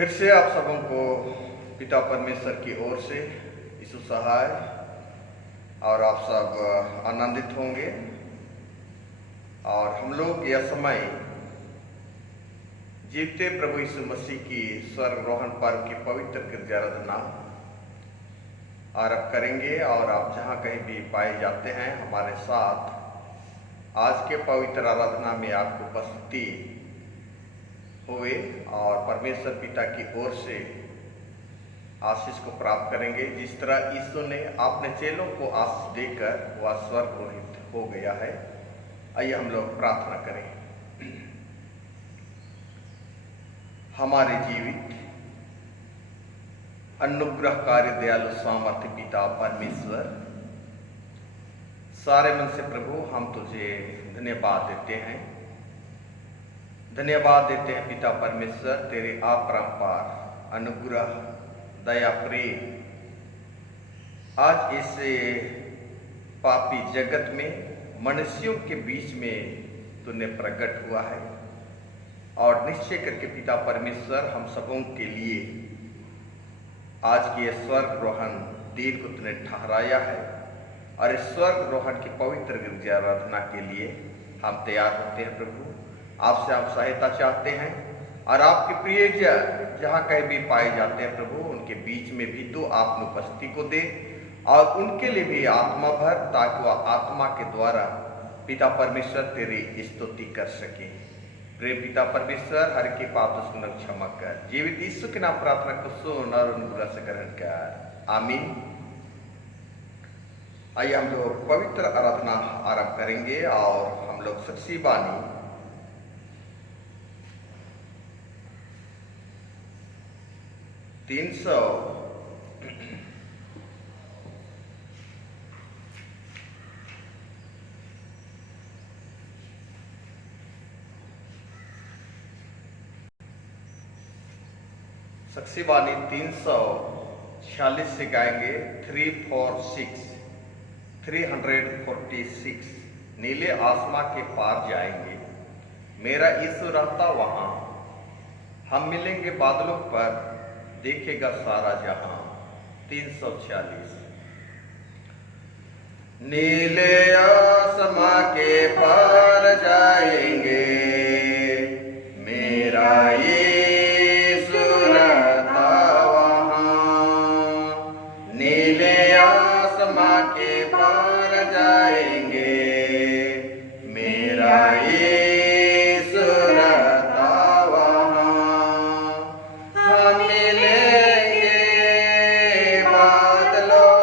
फिर से आप सबों को पिता परमेश्वर की ओर से यीशु सहाय और आप सब आनंदित होंगे। और हम लोग यह समय जीवते प्रभु यीशु मसीह की स्वर्गारोहण पर्व की पवित्र गिरजाराधना आरंभ करेंगे। और आप जहाँ कहीं भी पाए जाते हैं हमारे साथ आज के पवित्र आराधना में आपको उपस्थिति हुए और परमेश्वर पिता की ओर से आशीष को प्राप्त करेंगे। जिस तरह यीशु ने अपने चेलों को आशीष देकर वह स्वर्गारोहित हो गया है। आइए हम लोग प्रार्थना करें। हमारे जीवित अनुग्रहकारी दयालु सामर्थ्य पिता परमेश्वर, सारे मन से प्रभु हम तुझे धन्यवाद देते हैं। धन्यवाद देते हैं पिता परमेश्वर, तेरे अपरंपार अनुग्रह दया प्रेम आज इस पापी जगत में मनुष्यों के बीच में तूने प्रकट हुआ है। और निश्चय करके पिता परमेश्वर हम सबों के लिए आज की यह स्वर्गारोहण दिन को तूने ठहराया है। और इस स्वर्गारोहण की पवित्र गिरजाराधना के लिए हम तैयार होते हैं। प्रभु आपसे हम सहायता चाहते हैं और आपके प्रियजन जहाँ कहीं भी पाए जाते हैं प्रभु उनके बीच में भी तो आप उपस्थिति को दे और उनके लिए भी आत्मा भर, ताकि वह आत्मा के द्वारा पिता परमेश्वर तेरी स्तुति कर सके। प्रेम पिता परमेश्वर, हर की पाप सुन क्षमा कर। जीवित यीशु के नाम प्रार्थना को सुन और अनुग्रह से ग्रहण कर, आमीन। आइए हम लोग पवित्र आराधना आरंभ करेंगे और हम लोग सच्ची बानी तीन सौ सक्षीबानी 346 से गाएंगे। 346 नीले आसमां के पार जाएंगे, मेरा यीशु रहता वहां। हम मिलेंगे बादलों पर, देखेगा सारा जहां। 346 नीले आसमां के पार जाएंगे, मेरा यीशु रहता वहां। नीले आसमां के पार जाएंगे, मेरा यीशु रहता वहां। हम मिलेंगे बादलों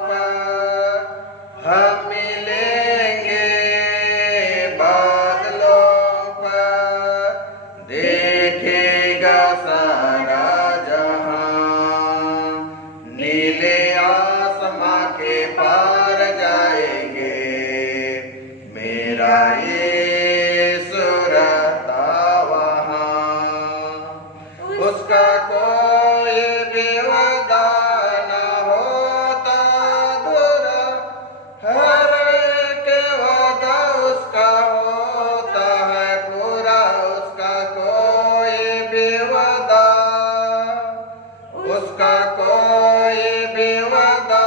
पर, हम मिलेंगे बादलों पर, देखेगा सारा जहां। नीले आसमां के पार जाएंगे, मेरा यीशु रहता वहां। उसका कोई भी वादा न होता अधूरा, हर एक वादा उसका होता है पूरा। उसका कोई भी वादा, उसका कोई भी वादा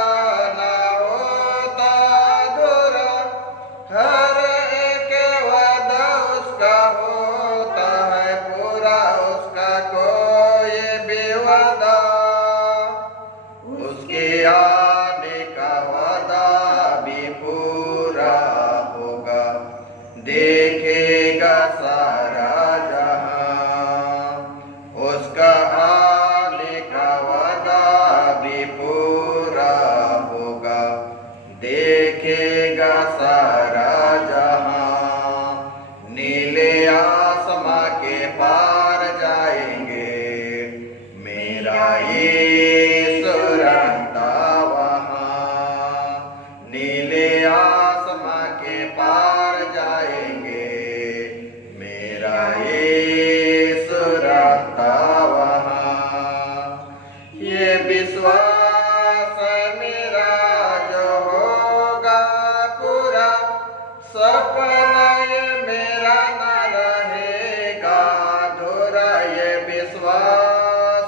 न होता अधूरा, हर एक वादा उसका होता है पूरा। उसका कोई भी वादा, उसके आने का वादा भी पूरा होगा, देखेगा सारा जहां। उसका आने का वादा भी पूरा होगा, देखेगा सारा जहां। नीले आसमां के पार जाएंगे, मेरा यीशु रहता वहां। नीले आसमां के पार जाएंगे, मेरा यीशु रहता वहां। ये विश्वास मेरा जो होगा पूरा, सपना ये मेरा न रहेगा अधूरा। ये विश्वास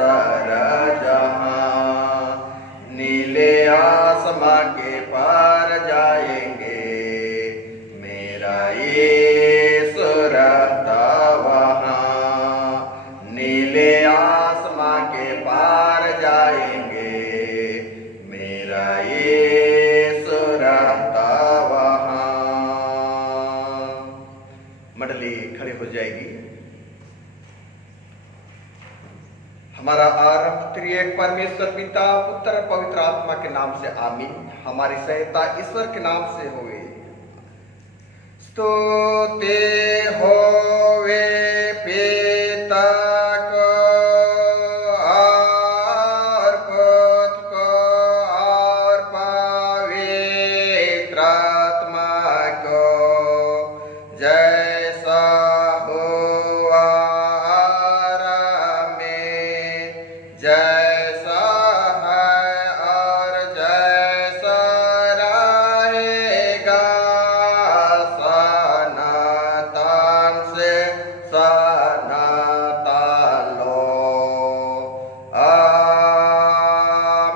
सारा जहां, नीले आसमां के पार जाएंगे, मेरा यीशु रहता वहां। नीले आसमां के पार जाएंगे, मेरा यीशु रहता वहां। मंडली खड़े हो जाएगी। हमारा आरंभ त्रिएक परमेश्वर पिता पुत्र पवित्र आत्मा के नाम से आमीन। हमारी सहायता ईश्वर के नाम से होवे। स्तुति होवे पिता को और पुत्र को और पवित्र आत्मा को, जैसा हुआ आरंभ में, जैसा है और जैसा रहेगा, सनातन से सनातन लो।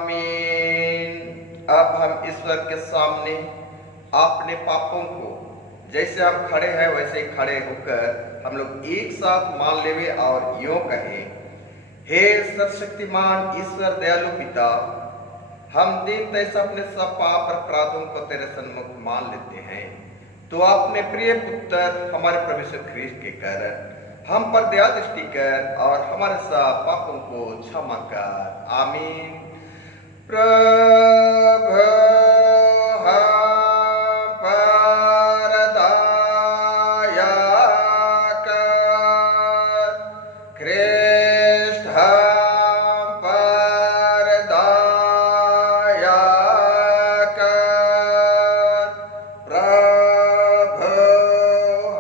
आमीन। अब हम ईश्वर के सामने अपने पापों को, जैसे हम खड़े हैं वैसे ही खड़े होकर हम लोग एक साथ मान लेवे और यूं कहें, हे सर्वशक्तिमान ईश्वर दयालु पिता, हम दिन तैसा अपने सब पाप और अपराधों को तेरे सन्मुख मान लेते हैं। तो अपने प्रिय पुत्र हमारे प्रभु यीशु ख्रीस्त के कारण हम पर दया दृष्टि कर और हमारे सब पापों को क्षमा कर। आमीन। प्रभु हम पर दया कर, ख्रीस्त हम पर दया कर, प्रभु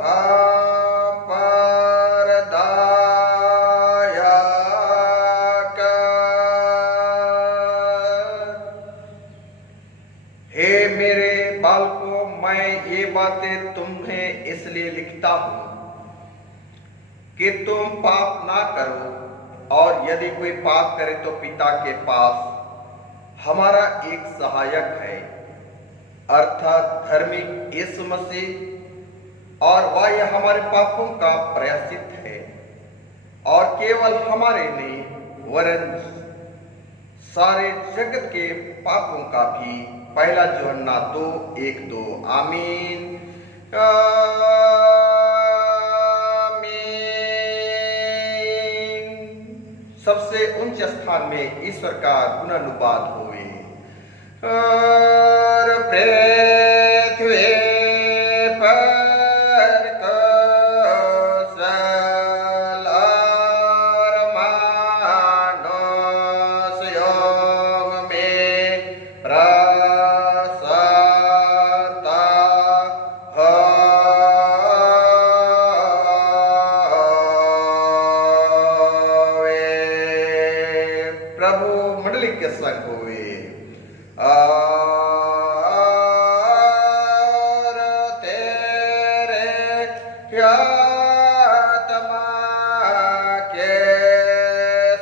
हम पर दया कर। हे मेरे बालकों, मैं ये बातें तुम्हें इसलिए लिखता हूं कि तुम पाप ना करो, और यदि कोई पाप करे तो पिता के पास हमारा एक सहायक है, अर्थात धार्मिक यीशु मसीह, और वह हमारे पापों का प्रायश्चित है, और केवल हमारे नहीं वरन सारे जगत के पापों का भी। पहला यूहन्ना 2:1-2। आमीन। सबसे उच्च स्थान में ईश्वर का गुणानुवाद होवे। और पृथ्वी पर कौशल और मानुष्यों में प्रसन्नता प्रभु मंडली के संग हुए, और तेरे आत्मा के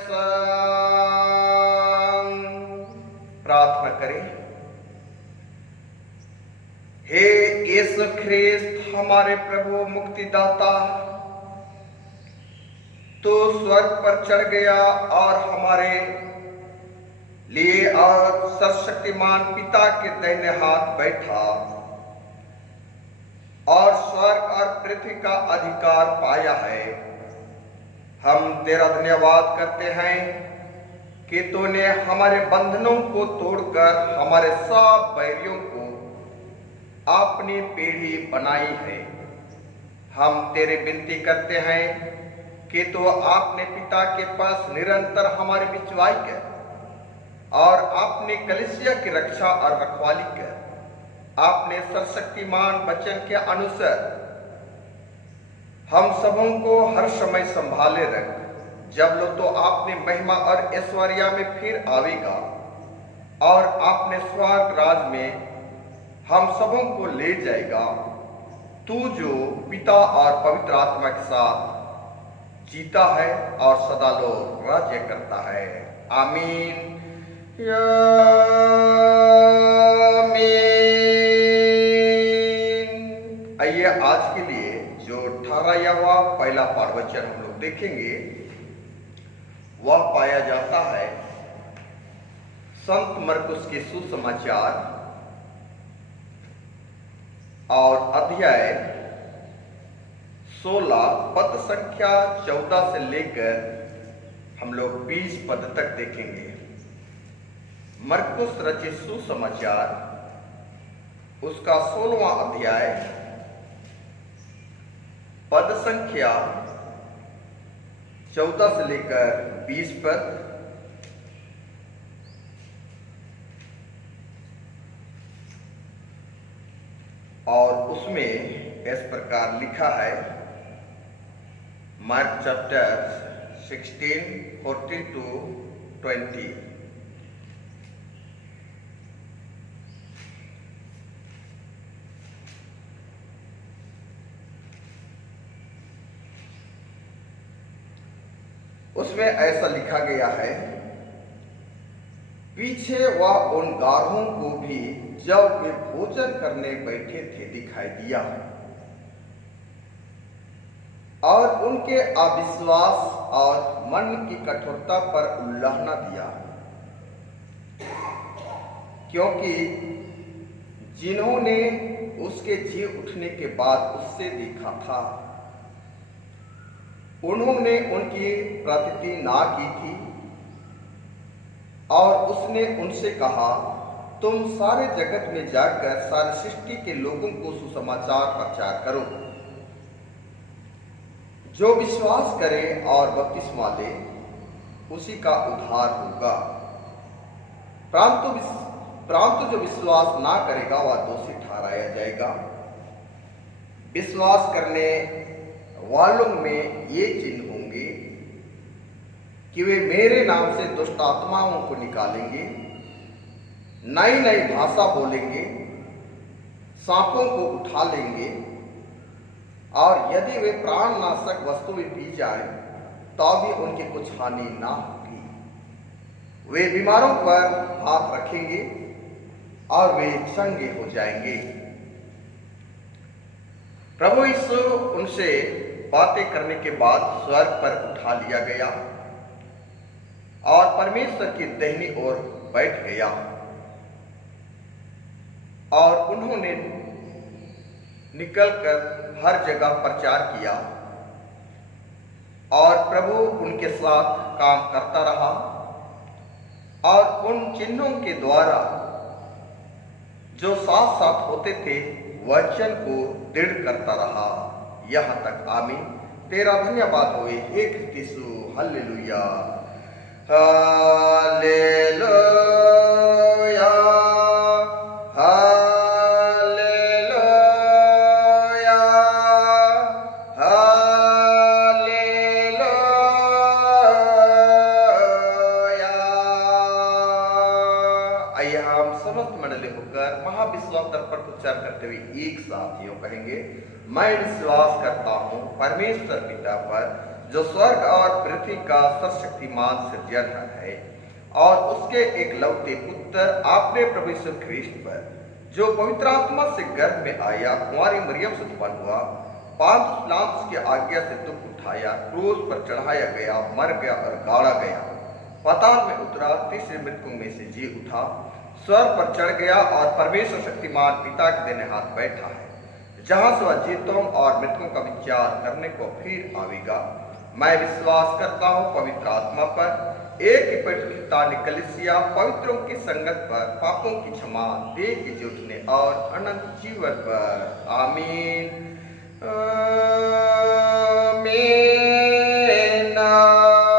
संग। प्रार्थना करें। हे यीशु ख्रीस्त हमारे प्रभु मुक्तिदाता, तो स्वर्ग पर चढ़ गया और हमारे लिए और सर्वशक्तिमान पिता के दाहिने हाथ बैठा और स्वर्ग और पृथ्वी का अधिकार पाया है। हम तेरा धन्यवाद करते हैं कि तूने हमारे बंधनों को तोड़कर हमारे सब बैरियों को अपनी पीढ़ी बनाई है। हम तेरे विनती करते हैं कि तो आपने पिता के पास निरंतर हमारी बिचवाई कर और आपने कलीसिया की रक्षा और रखवाली कर। आपने सर्वशक्तिमान वचन के अनुसार हम सबों को हर समय संभाले रख, जब लो तो आपने महिमा और ऐश्वर्या में फिर आवेगा और आपने स्वर्ग राज में हम सबों को ले जाएगा। तू जो पिता और पवित्र आत्मा के साथ जीता है और सदा लोग राज्य करता है। आमीन या आमीन। आइए आज के लिए जो 18वां पहला प्रवचन हम लोग देखेंगे वह पाया जाता है संत मरकुस के सुसमाचार और अध्याय 16 पद संख्या 14 से लेकर हम लोग 20 पद तक देखेंगे। मरकुस रचित सुसमाचार उसका 16वां अध्याय पद संख्या 14 से लेकर 20 पद। और उसमें इस प्रकार लिखा है, मार्क चैप्टर 16:14-20। उसमें ऐसा लिखा गया है, पीछे वह उन गारों को भी जब वे भोजन करने बैठे थे दिखाई दिया और उनके अविश्वास और मन की कठोरता पर उल्लाहना दिया, क्योंकि जिन्होंने उसके जी उठने के बाद उससे देखा था उन्होंने उनकी प्रतीति ना की थी। और उसने उनसे कहा, तुम सारे जगत में जाकर सारी सृष्टि के लोगों को सुसमाचार प्रचार करो। जो विश्वास करे और बपतिस्मा ले उसी का उद्धार होगा, परंतु जो विश्वास ना करेगा वह दोषी ठहराया जाएगा। विश्वास करने वालों में ये चिन्ह होंगे कि वे मेरे नाम से दुष्ट आत्माओं को निकालेंगे, नई नई भाषा बोलेंगे, सांपों को उठा लेंगे, और यदि वे प्राणनाशक वस्तुएं पी जाएं तो भी उनकी कुछ हानि ना होगी। वे बीमारों पर हाथ रखेंगे और वे चंगे हो जाएंगे। प्रभु यीशु उनसे बातें करने के बाद स्वर्ग पर उठा लिया गया और परमेश्वर की दाहिनी ओर बैठ गया। और उन्होंने निकलकर हर जगह प्रचार किया और प्रभु उनके साथ काम करता रहा और उन चिन्हों के द्वारा जो साथ साथ होते थे वचन को दृढ़ करता रहा यहाँ तक। आमीन। तेरा धन्यवाद होए हे क्रिस्त यीशु। हालेलुया हालेलुया हालेलुया हालेलुया। आइए हम समस्त मंडली होकर महाविश्वास दर्पण को उच्चार करते हुए एक साथ यूं कहेंगे, मैं विश्वास करता हूँ परमेश्वर पिता पर जो स्वर्ग और पृथ्वी का सर्वशक्तिमान सृजनहार है और उसके एकलौते पुत्र आपने प्रभु यीशु ख्रीस्त पर जो पवित्र आत्मा से गर्भ में आया, कुंवारी मरियम से उत्पन्न हुआ, पांच पिलातुस की आज्ञा से दुख उठाया, क्रूस पर चढ़ाया गया, मर गया और गाड़ा गया, पाताल में उतरा, तीसरे मृतकों में से जी उठा, स्वर्ग पर चढ़ गया और परमेश्वर शक्तिमान पिता के दाहिने हाथ बैठा है, जहां से वह जीतों और मृतकों का विचार करने को फिर आवेगा। मैं विश्वास करता हूँ पवित्र आत्मा पर, एक ही पवित्रता कलीसिया, पवित्रों की संगत पर, पापों की क्षमा, देह के जुटने और अनंत जीवन पर। आमीन आमीन आमीन।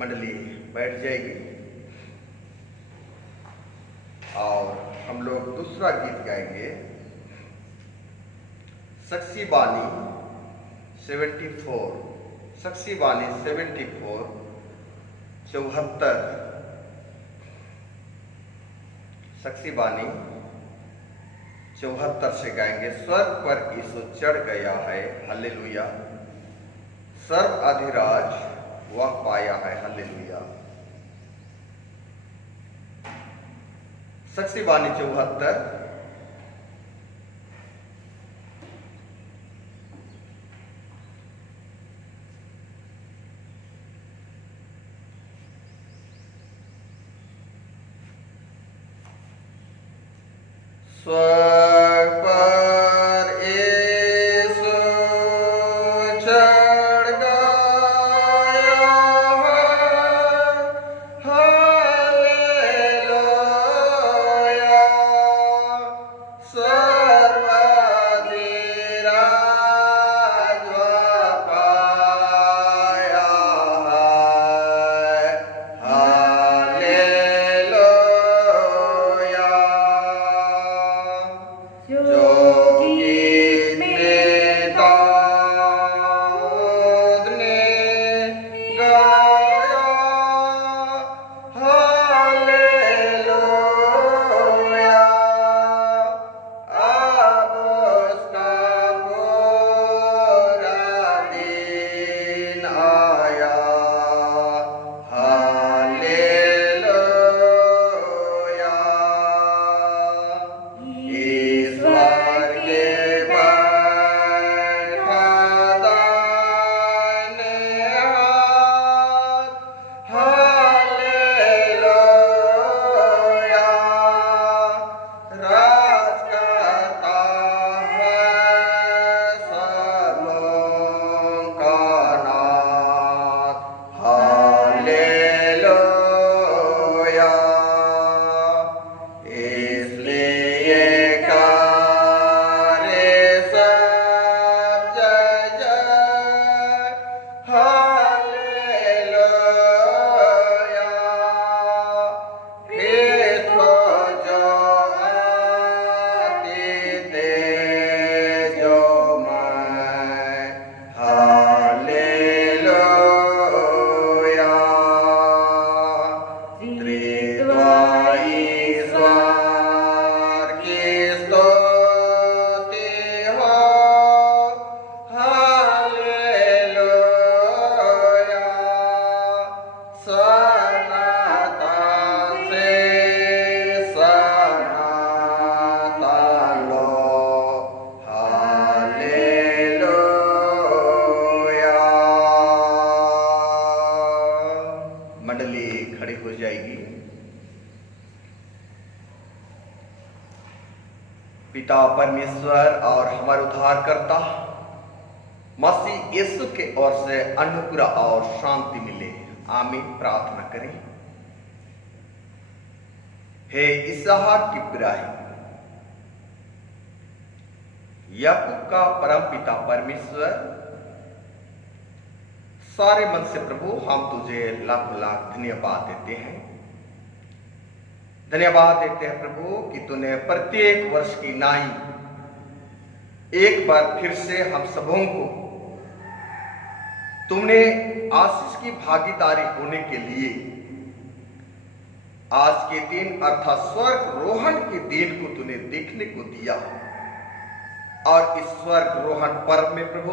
मंडली बैठ जाएगी और हम लोग दूसरा गीत गाएंगे, साक्षी बानी 74, साक्षी बानी 74 74। साक्षी बानी 74 से गाएंगे। स्वर्ग पर यीशु चढ़ गया है, हालेलुया। सर्व अधिराज वह पाया है, हालेलुया। साक्षी बानी 74। स्वर्ग पर यीशु चढ़ गया है, हालेलुया। सर्वाधिराज वह पाया है, हालेलुया। जो गीत में दाऊद ने गाया, हालेलुया। अब उसका पूरा दिन आया, हालेलुया। ईश्वर के बैठा दाहिने हाथ, हालेलुया। राज करता है सबों का नाथ, हालेलुया। इसलिए करे सब जय जय, हालेलुया। ख्रिस्तो जो अति तेजोमय, हालेलुया। त्रित्व ईश्वर की स्तुति हो, हालेलुया। सनातन से सनातन लो, हालेलुया। मंडली खड़ी हो जाएगी। पिता परमेश्वर और हमारे उद्धारकर्ता मसीह यीशु के ओर से अनुग्रह और शांति मिले, आमीन। प्रार्थना करें। हे इसहाक की इब्राहिम याकूब का परम पिता परमेश्वर, सारे मन से प्रभु हम तुझे लाख लाख धन्यवाद देते हैं। धन्यवाद देते हैं प्रभु कि तूने प्रत्येक वर्ष की नाई एक बार फिर से हम सबों को तुमने आशीष की भागीदारी होने के लिए आज के दिन अर्थात स्वर्ग रोहण के दिन को तूने देखने को दिया। और इस स्वर्ग रोहण पर्व में प्रभु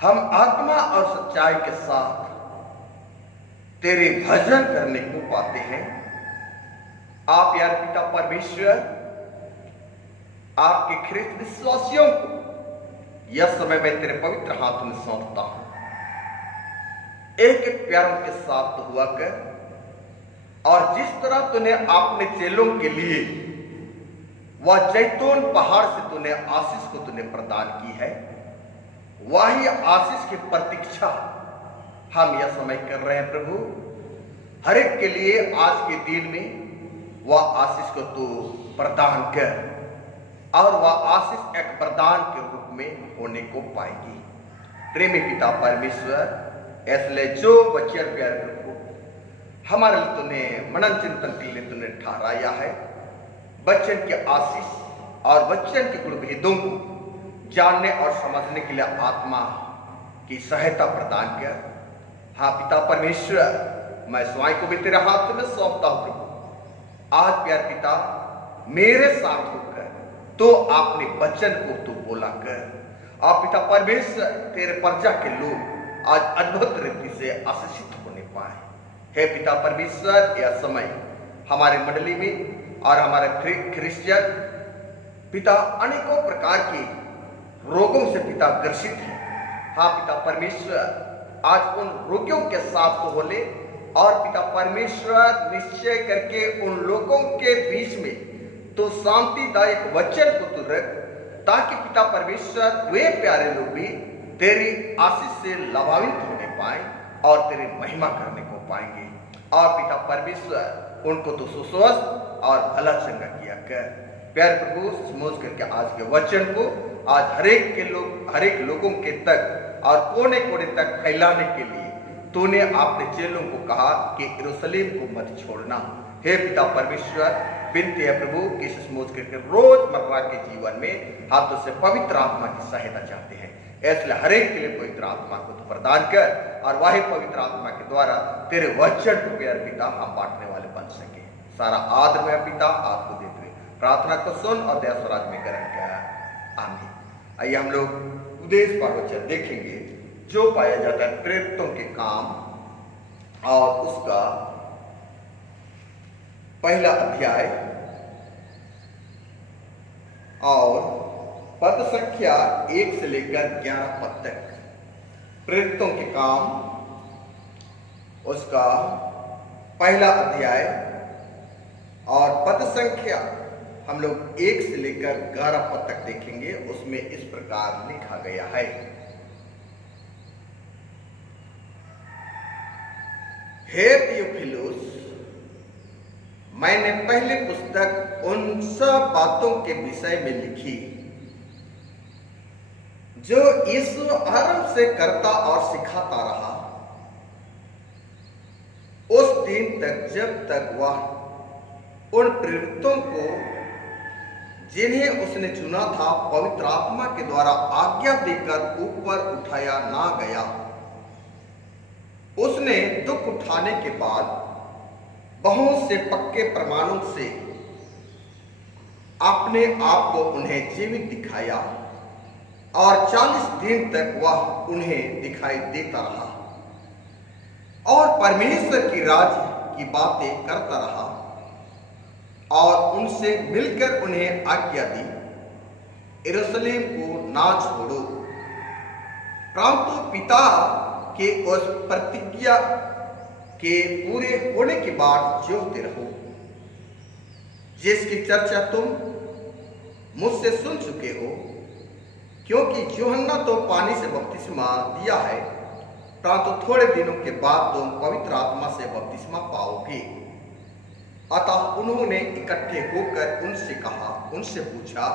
हम आत्मा और सच्चाई के साथ तेरे भजन करने को पाते हैं। आप यार पिता परमेश्वर आपके ख्रिस्त विश्वासियों को यह समय मैं तेरे पवित्र हाथों में सौंपता हूं। एक एक प्यारों के साथ तो हुआ कर, और जिस तरह तूने अपने चेलों के लिए वह जैतून पहाड़ से तूने आशीष को तूने प्रदान की है, वही आशीष की प्रतीक्षा हम यह समय कर रहे हैं प्रभु। हर एक के लिए आज के दिन में वह आशीष को तू प्रदान कर, और वह आशीष एक प्रदान के रूप में होने को पाएगी। प्रेमी पिता परमेश्वर, इसलिए जो बच्चे प्यार प्रभु हमारे लिए तूने मनन चिंतन के लिए तूने ठहराया है, बच्चन के आशीष और बच्चन के गुण भेदों को जानने और समझने के लिए आत्मा की सहायता प्रदान कर। हाँ पिता परमेश्वर, मैं स्वयं को भी तेरे हाथ में सौंपता हूं प्रभु। आज प्यार पिता मेरे साथ होकर तो आपने वचन को तो बोला कर, आप पिता परमेश्वर तेरे प्रजा के लोग आज अद्भुत रीति से आशीषित होने पाए। हे पिता परमेश्वर, यह समय हमारे मंडली में और हमारे क्रिश्चियन पिता अनेकों प्रकार के रोगों से पिता ग्रसित है। हाँ पिता परमेश्वर, आज उन रोगियों के साथ तो बोले और पिता परमेश्वर निश्चय करके उन लोगों के बीच में तो शांतिदायक वचन को तू रख, ताकि पिता परमेश्वर वे प्यारे लोग भी तेरी आशीष से लाभान्वित होने पाए और तेरी महिमा करने को पाएंगे। और पिता परमेश्वर उनको तो सुस्वस्थ और भला चंगा किया कर। प्यारे प्रभु, समझ करके आज के वचन को आज हरेक लोगों के तक और कोने कोने तक फैलाने के लिए तूने अपने चेलों को कहा कि यरूशलेम को मत छोड़ना। हे पिता परमेश्वर, विनती है प्रभु कि समझ करके रोजमर्रा के जीवन में हम तुझसे पवित्र आत्मा की सहायता चाहते हैं। इसलिए हरेक के लिए पवित्र आत्मा को तू प्रदान कर और वही पवित्र आत्मा के द्वारा तेरे वचन को प्यारे पिता हम बांटने वाले बन सके। सारा आदर में पिता आपको देते हुए प्रार्थना को सुन और दया स्वराज में ग्रहण कर, आमीन। आइए हम लोग उपदेश पाठ वचन देखेंगे जो पाया जाता है प्रेरितों के काम और उसका पहला अध्याय और पद संख्या 1 से लेकर 11 पद तक। प्रेरितों के काम उसका पहला अध्याय और पद संख्या हम लोग 1 से लेकर 11 पद तक देखेंगे। उसमें इस प्रकार लिखा गया है, हे थियोफिलुस, मैंने पहले पुस्तक उन सब बातों के विषय में लिखी जो यीशु आरंभ से करता और सिखाता रहा, उस दिन तक जब तक वह उन प्रेरितों को जिन्हें उसने चुना था पवित्र आत्मा के द्वारा आज्ञा देकर ऊपर उठाया ना गया। उसने दुख उठाने के बाद बहुत से पक्के प्रमाणों से अपने आप को उन्हें जीवित दिखाया और 40 दिन तक वह उन्हें दिखाई देता रहा और परमेश्वर की राज्य की बातें करता रहा और उनसे मिलकर उन्हें आज्ञा दी, यरूशलेम को ना छोड़ो, परंतु पिता के उस प्रतिज्ञा के पूरे होने के बाद जोते रहो, जिसकी चर्चा तुम मुझसे सुन चुके हो। क्योंकि यूहन्ना तो पानी से बपतिस्मा दिया है, परंतु थोड़े दिनों के बाद तुम पवित्र आत्मा से बपतिस्मा पाओगे। अतः उन्होंने इकट्ठे होकर उनसे पूछा,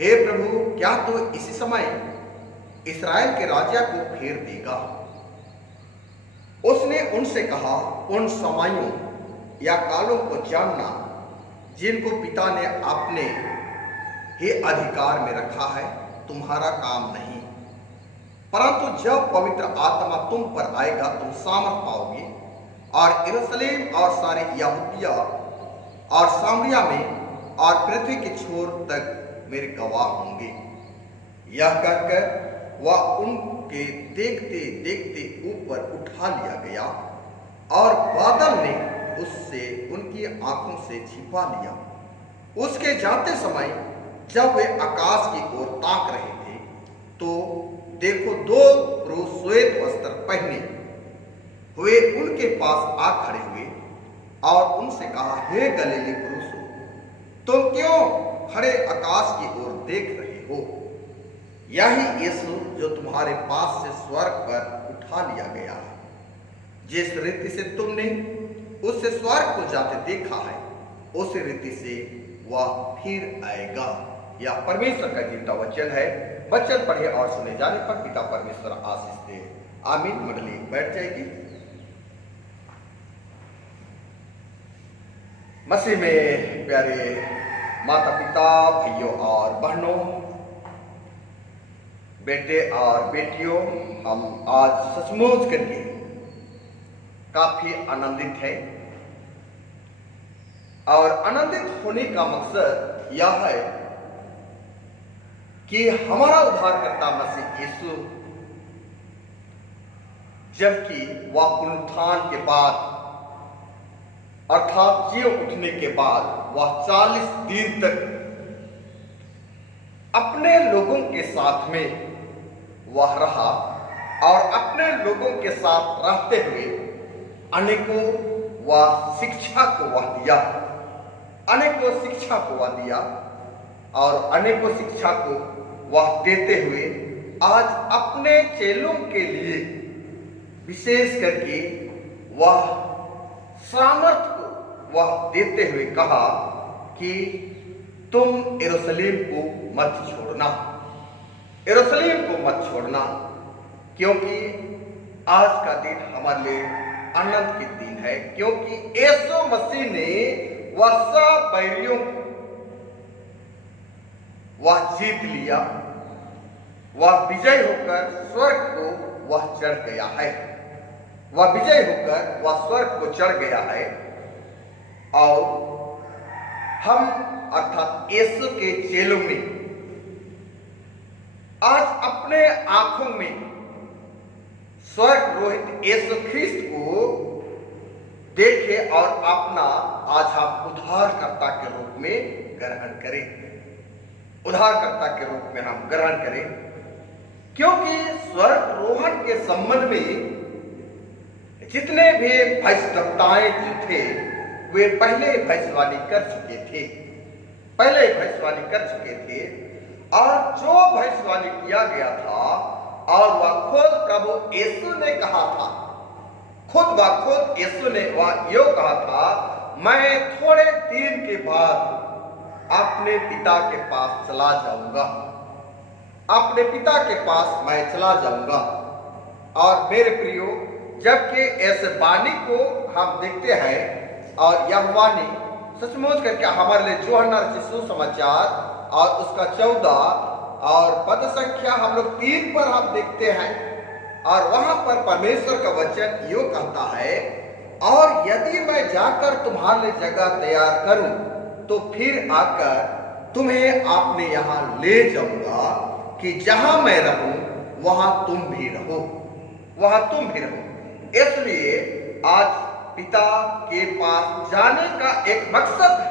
हे प्रभु, क्या तो इसी समय इस्राएल के राजा को फेर देगा? उसने उनसे कहा, उन समयों या कालों को जानना जिनको पिता ने अपने ही अधिकार में रखा है तुम्हारा काम नहीं, परंतु जब पवित्र आत्मा तुम पर आएगा तुम सामर्थ पाओगे और यरूशलेम और सारे यहूदिया और सामरिया में और पृथ्वी के छोर तक मेरे गवाह होंगे। यह कहकर वह उनके देखते देखते ऊपर उठा लिया गया और बादल ने उससे उनकी आंखों से छिपा लिया। उसके जाते समय जब वे आकाश की ओर ताक रहे थे तो देखो, 2 पुरुष श्वेत वस्त्र पहने हुए उनके पास आ खड़े हुए और उनसे कहा, हे गलीली पुरुषों, तुम क्यों खड़े आकाश की ओर देख रहे हो? यही यीशु जो तुम्हारे पास से स्वर्ग पर उठा लिया गया है, जिस रीति से तुमने उससे स्वर्ग को जाते देखा है, उस रीति से वह फिर आएगा। यह परमेश्वर का जीवता वचन है। वचन पढ़े और सुने जाने पर पिता परमेश्वर आशीष दे, आमीन। मंडली बैठ जाएगी। मसीह में प्यारे माता पिता, भाइयों और बहनों, बेटे और बेटियों, हम आज सचमुच करके काफी आनंदित हैं और आनंदित होने का मकसद यह है कि हमारा उद्धारकर्ता मसीह यीशु जबकि वह पुनरुत्थान के बाद अर्थात जी उठने के बाद वह 40 दिन तक अपने लोगों के साथ में वह रहा और अपने लोगों के साथ रहते हुए अनेकों वह शिक्षा को वह दिया, अनेकों शिक्षा को वह दिया और अनेकों शिक्षा को वह देते हुए आज अपने चेलों के लिए विशेष करके वह सामर्थ को वह देते हुए कहा कि तुम यरूशलेम को मत छोड़ना, यरूशलेम को मत छोड़ना, क्योंकि आज का दिन हमारे लिए आनंद के दिन है, क्योंकि यीशु मसीह ने वह सब बैरियों को वह जीत लिया, वह विजय होकर स्वर्ग को वह चढ़ गया है, वह विजय होकर वह स्वर्ग को चढ़ गया है। और हम अर्थात यीशु के चेलों में आज अपने आंखों में स्वर्ग रोहित यीशु ख्रिस्त को देखे और अपना आज हम उद्धारकर्ता के रूप में ग्रहण करें, उद्धारकर्ता के रूप में हम ग्रहण करें, क्योंकि स्वर्ग रोहण के संबंध में जितने भी भविष्यवक्ताएं जो थे वे पहले भविष्यवाणी कर चुके थे, पहले भविष्यवाणी कर चुके थे और जो भविष्यवाणी किया गया था और वह खुद प्रभु यीशु ने कहा था, खुद व खुद यीशु ने वह यो कहा था, मैं थोड़े दिन के बाद अपने पिता के पास चला जाऊंगा, अपने पिता के पास मैं चला जाऊंगा। और मेरे प्रियो, जबकि ऐसे वाणी को हम देखते हैं और यह वाणी सचमुच करके हमारे लिए यूहन्ना रचित सुसमाचार और उसका 14 और पद संख्या हम लोग 3 पर हम देखते हैं और वहां पर परमेश्वर का वचन यो कहता है, और यदि मैं जाकर तुम्हारे लिए जगह तैयार करूं तो फिर आकर तुम्हें अपने यहां ले जाऊंगा कि जहां मैं रहूं वहां तुम भी रहो, वहां तुम भी रहो। इसलिए आज पिता के पास जाने का एक मकसद है,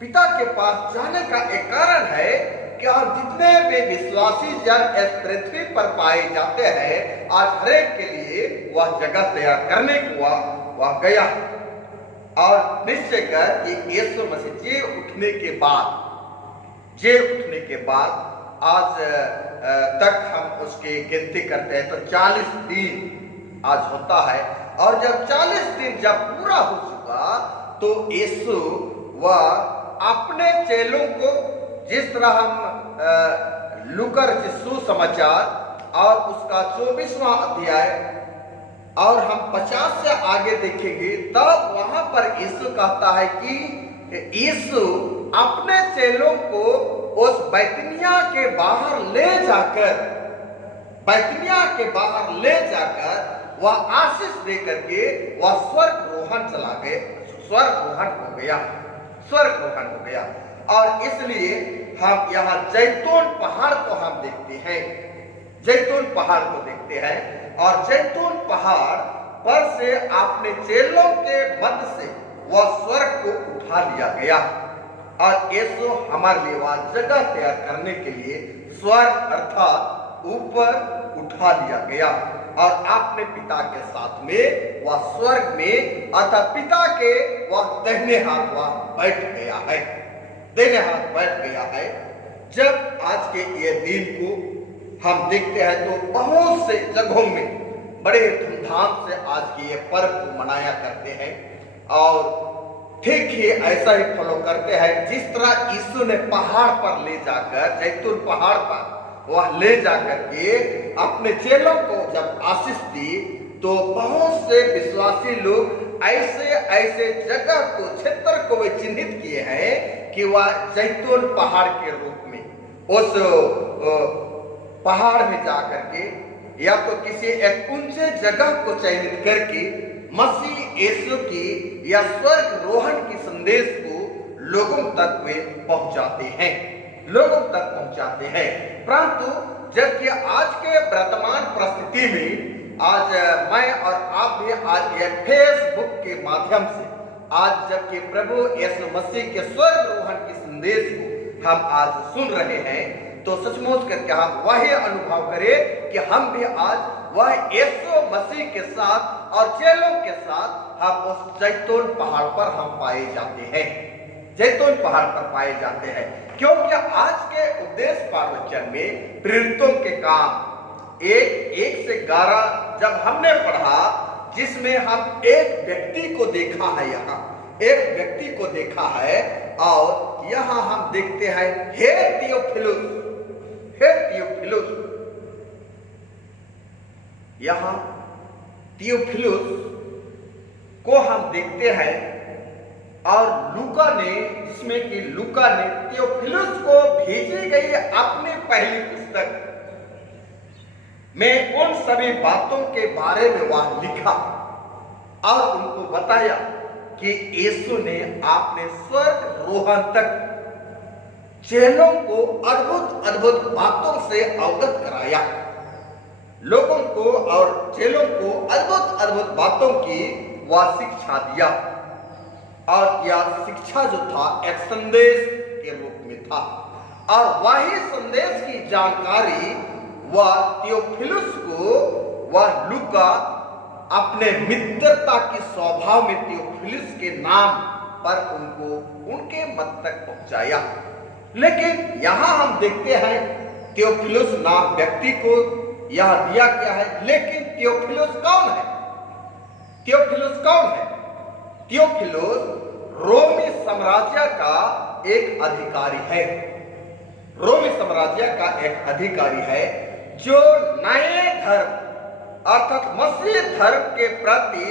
पिता के पास जाने का एक कारण है कि आज जितने भी विश्वासी जन इस पृथ्वी पर पाए जाते हैं, आज हरेक के लिए वह जगह तैयार करने को वह गया और निश्चय कर कि यीशु मसीह जी उठने के बाद, जे उठने के बाद आज तक हम उसकी गिनती करते हैं तो 40 दिन आज होता है। और जब 40 दिन जब पूरा हो चुका तो यीशु वह अपने चेलों को, जिस तरह हम लूका रचित सुसमाचार और उसका 24वां अध्याय और हम 50 से आगे देखेंगे, तब वहां पर यीशु कहता है कि यीशु अपने चेलों को उस बैतनिया के बाहर ले जाकर, बैतनिया के बाहर ले जाकर वह आशीष दे करके वह स्वर्ग रोहण चला गए, स्वर्ग रोहण हो गया, स्वर्ग रोहण हो गया। और इसलिए हम यहाँ जैतून पहाड़ को हम देखते हैं, जैतून पहाड़ को देखते हैं और जैतून पहाड़ पर से अपने चेलों के मध्य से वह स्वर्ग को उठा लिया गया और यीशु हमारे लिए वह जगह तैयार करने के लिए स्वर्ग अर्थात ऊपर उठा लिया गया और अपने पिता के साथ में वह स्वर्ग में अर्थात पिता के वह दाहिने हाथ वह बैठ गया है, दाहिने हाथ बैठ गया है। जब आज के ये दिन को हम देखते हैं तो बहुत से जगहों में बड़े धूमधाम से आज के ये पर्व को मनाया करते हैं और ठीक ही ऐसा ही फॉलो करते हैं जिस तरह यीशु ने पहाड़ पर ले जाकर, जैतून पहाड़ पर वह ले जाकर के अपने चेलों को जब आशीष दी तो बहुत से विश्वासी लोग ऐसे ऐसे जगह को, क्षेत्र को वे चिन्हित किए हैं कि वह जैतून पहाड़ के रूप में उस पहाड़ में जाकर के या तो किसी एक ऊंचे जगह को चयनित करके मसीह यीशु की या स्वर्ग रोहन की संदेश को लोगों तक वे पहुंचाते हैं, लोगों तक पहुंचाते हैं। परंतु जबकि आज के वर्तमान परिस्थिति में आज मैं और आप भी आज ये फेसबुक के माध्यम से आज जबकि प्रभु यीशु मसीह के स्वर्ग रोहन की संदेश को हम आज सुन रहे हैं, तो सचमुच करके हम वही अनुभव करें कि हम भी आज वह यीशु मसीह के साथ और चेलों के साथ हम उस जैतून पहाड़ पर हम पाए जाते हैं, जैतून पहाड़ पर पाए जाते हैं। क्योंकि आज के उपदेश प्रवचन में प्रेरितों के काम 1 से 11 जब हमने पढ़ा, जिसमें हम एक व्यक्ति को देखा है, यहाँ एक व्यक्ति को देखा है और यहाँ हम देखते हैं हे थियोफिलुस, हे थियोफिलुस। यहाँ थियोफिलुस को हम देखते हैं और लूका ने, जिसमें कि लूका ने थियोफिलुस को भेजी गई अपनी पहली पुस्तक में उन सभी बातों के बारे में वह लिखा और उनको बताया कि यीशु ने अपने स्वर्ग रोहन तक चेलों को अद्भुत अद्भुत बातों से अवगत कराया, लोगों को और चेलों को अद्भुत अद्भुत बातों की वह शिक्षा दिया। और यह शिक्षा जो था एक संदेश के रूप में था और वही संदेश की जानकारी वह थियोफिलुस को वह लूका अपने मित्रता की स्वभाव में थियोफिलुस के नाम पर उनको उनके मत तक पहुंचाया। लेकिन यहां हम देखते हैं थियोफिलुस नाम व्यक्ति को यह दिया गया है, लेकिन थियोफिलुस कौन है? थियोफिलुस कौन है? थियोफिलुस रोमी साम्राज्य का एक अधिकारी है, रोमी साम्राज्य का एक अधिकारी है जो नए धर्म अर्थात मसीह धर्म के प्रति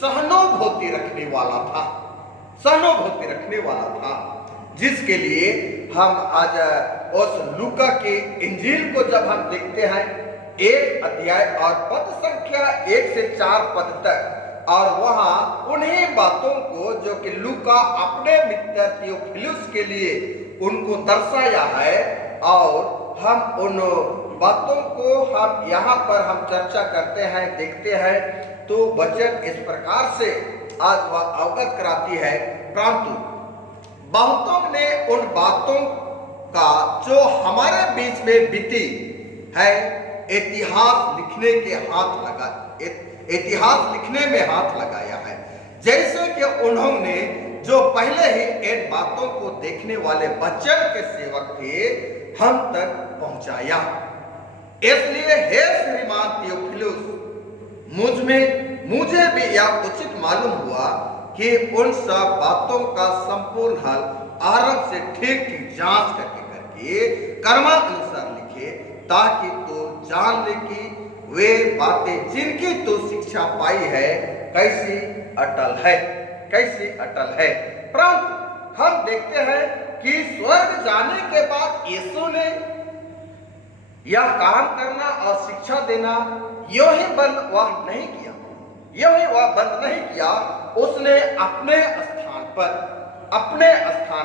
सहानुभूति रखने वाला था, सहानुभूति रखने वाला था, जिसके लिए हम आज उस लूका के इंजील को जब हम देखते हैं 1 अध्याय और पद संख्या 1 से 4 पद तक, और वहां उन्हीं बातों को जो कि लूका अपने मित्र थियोफिलुस के लिए उनको दर्शाया है और हम उन बातों को हम यहाँ पर हम चर्चा करते हैं, देखते हैं। तो वचन इस प्रकार से आज वह अवगत कराती है, परंतु बहुतों ने उन बातों का जो हमारे बीच में बीती है इतिहास लिखने के हाथ लगा, इतिहास लिखने में हाथ लगाया है, जैसे कि उन्होंने जो पहले ही इन बातों को देखने वाले वचन के सेवक थे हम तक पहुंचाया। इसलिए हे श्रीमान थियोफिलुस, मुझे भी यह उचित मालूम हुआ कि उन सब बातों का संपूर्ण हल आरंभ से ठीक ठीक जांच करके कर्मानुसार लिखे, ताकि तू जान ले कि वे बातें जिनकी तू शिक्षा पाई है कैसी अटल है, कैसी अटल है। परंतु हम देखते हैं कि स्वर्ग जाने के बाद यीशु ने यह काम करना और शिक्षा देना यूं ही बंद वह नहीं किया, यूं ही वह बंद नहीं किया। उसने अपने स्थान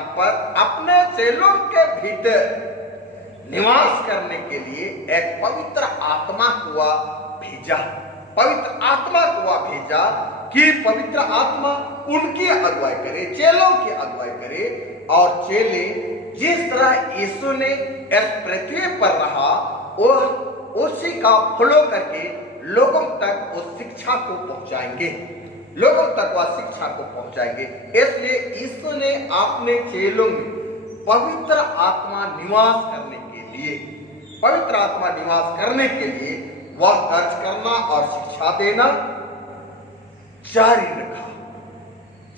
पर अपने चेलों के भीतर निवास करने के लिए एक पवित्र आत्मा को भेजा, पवित्र आत्मा को भेजा कि पवित्र आत्मा उनकी अगुवाई करे, चेलों की अगुवाई करे, और चेले जिस तरह यीशु ने इस पृथ्वी पर रहा उसी का फॉलो करके लोगों तक उस शिक्षा को पहुंचाएंगे, लोगों तक वह शिक्षा को पहुंचाएंगे। इसलिए यीशु ने अपने चेलों में पवित्र आत्मा निवास करने के लिए, पवित्र आत्मा निवास करने के लिए वह दर्ज करना और शिक्षा देना जारी रखा,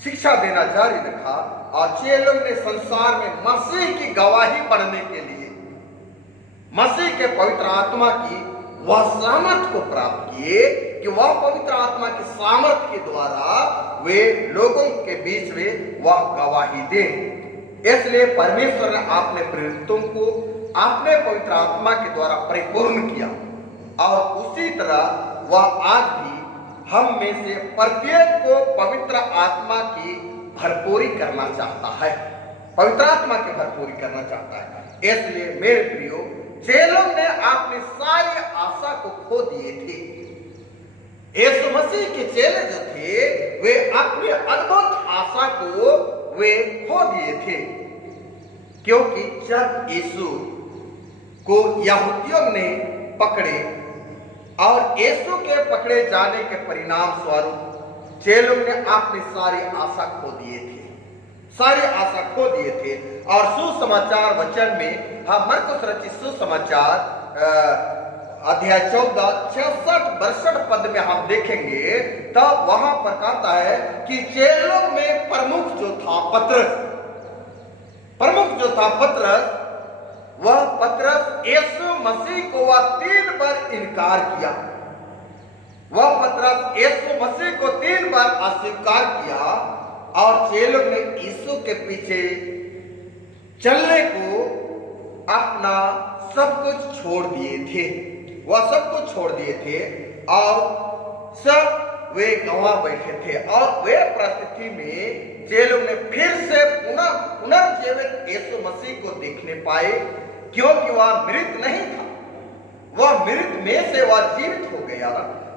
शिक्षा देना जारी रखा। और चेलों ने संसार में मसीह की गवाही बढ़ने के लिए मसीह के पवित्र आत्मा की वह सामर्थ को प्राप्त किए कि वह पवित्र आत्मा की सामर्थ के द्वारा वे लोगों के बीच में वह गवाही दें। इसलिए परमेश्वर ने अपने प्रेरितों को अपने पवित्र आत्मा के द्वारा परिपूर्ण किया, और उसी तरह वह आज भी हम में से प्रत्येक को पवित्र आत्मा की भरपूरी करना चाहता है, पवित्र आत्मा की भरपूरी करना चाहता है। इसलिए मेरे प्रियो, चेलों ने अपनी सारी आशा को खो दिए थे। यीशु मसीह के चेले जो थे वे अपनी अद्भुत आशा को वे खो दिए थे, क्योंकि जब यीशु को यहूदियों ने पकड़े और यीशु के पकड़े जाने के परिणाम स्वरूप चेलों ने अपनी सारी आशा खो दिए थे, सारी आशा खो दिए थे। और सुसमाचार वचन में हम मरकुस रचित सुसमाचार अध्याय 14 66 पद में हम देखेंगे, तब वहां पर कहता है कि चेलों में प्रमुख जो था पतरस, वह पतरस यीशु मसीह को वह 3 बार इनकार किया। वह पतरस यीशु मसीह को 3 बार अस्वीकार किया और चेलों ने यीशु के पीछे चलने को अपना सब कुछ छोड़ दिए थे, वह सब कुछ छोड़ दिए थे और सब वे गंवा बैठे थे। और वे परिस्थिति में चेलों ने फिर से पुनर्जीवित यीशु मसीह को देखने पाए, क्योंकि वह मृत नहीं था, वह मृत में से वह जीवित हो गया।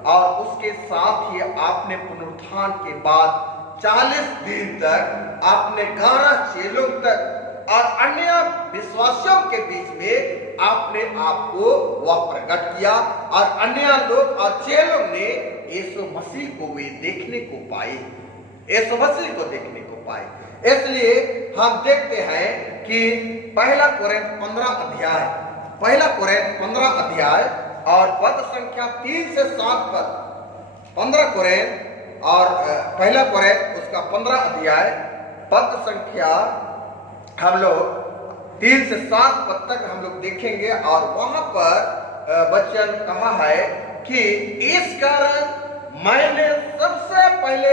और उसके साथ ही आपने पुनरुत्थान के बाद 40 दिन तक अपने 11 चेलों तक और अन्य विश्वासियों के बीच में आपने आपको वह प्रकट किया और अन्य लोग और चेलों ने यीशु मसीह को वे देखने को पाए, यीशु मसीह को देखने को पाए। इसलिए हम देखते हैं कि पहला कोरिन्थ 15 अध्याय और पद संख्या 3 से 7 पद, 15 कोरिन्थ और पहला कोरिन्थ उसका 15 अध्याय पद संख्या हम लोग 3 से 7 पद तक हम लोग देखेंगे। और वहां पर वचन कहा है कि इस कारण मैंने सबसे पहले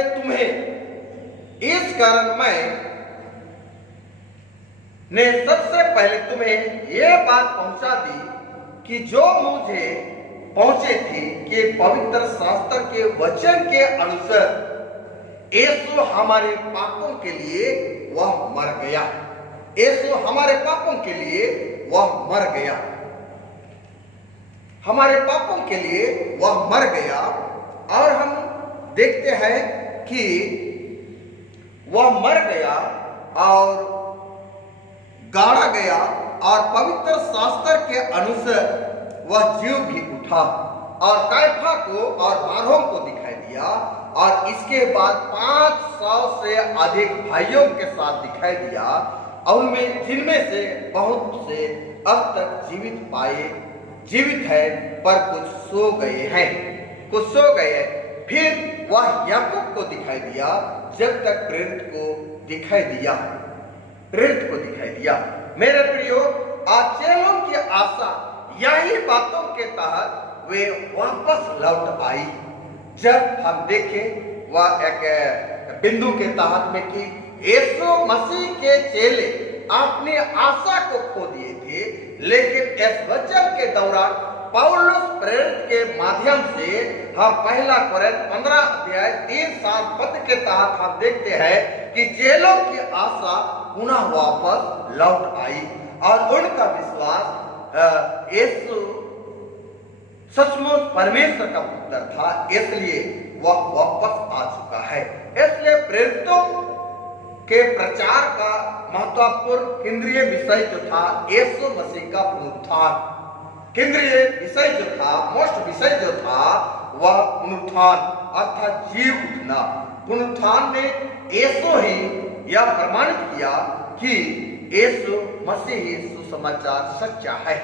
तुम्हें यह बात पहुंचा दी कि जो मुझे पहुंचे थी कि पवित्र शास्त्र के वचन के अनुसार यीशु हमारे पापों के लिए वह मर गया, यीशु हमारे पापों के लिए वह मर गया, हमारे पापों के लिए वह मर गया। और हम देखते हैं कि वह मर गया और गाड़ा गया और पवित्र शास्त्र के अनुसार वह जीव भी उठा और कैफा को और 12 को दिखाई दिया और इसके बाद 500 से अधिक भाइयों के साथ दिखाई दिया और उनमें जिनमें से बहुत से अब तक जीवित है पर कुछ सो गए हैं। फिर वह याकूब को दिखाई दिया जब तक प्रेरित को दिखाई दिया। मेरे प्रियो, चेलों की आशा यही बातों के तहत वे वापस लौट आई। जब हम देखें वह एक बिंदु के तहत में कि यीशु मसीह के चेले अपनी आशा को खो दिए थे, लेकिन इस वचन के दौरान पौलुस प्रेरित के माध्यम से हम पहला कोरिन्थ 15 अध्याय 3-7 पद के तहत हम देखते हैं कि चेलों की आशा पुनः वापस लौट आई और उनका विश्वास यीशु सचमुच परमेश्वर का पुत्र था, इसलिए वह वापस आ चुका है। इसलिए प्रेरितों के प्रचार का महत्वपूर्ण केंद्रीय विषय जो था यीशु मसीह का पुनरुत्थान, केंद्रीय विषय जो था, मोस्ट विषय जो था वह पुनरुत्थान अर्थात जीव उठना। पुनरुत्थान ने यीशु ही यह प्रमाणित किया कि यीशु मसीह ही सुसमाचार सच्चा है,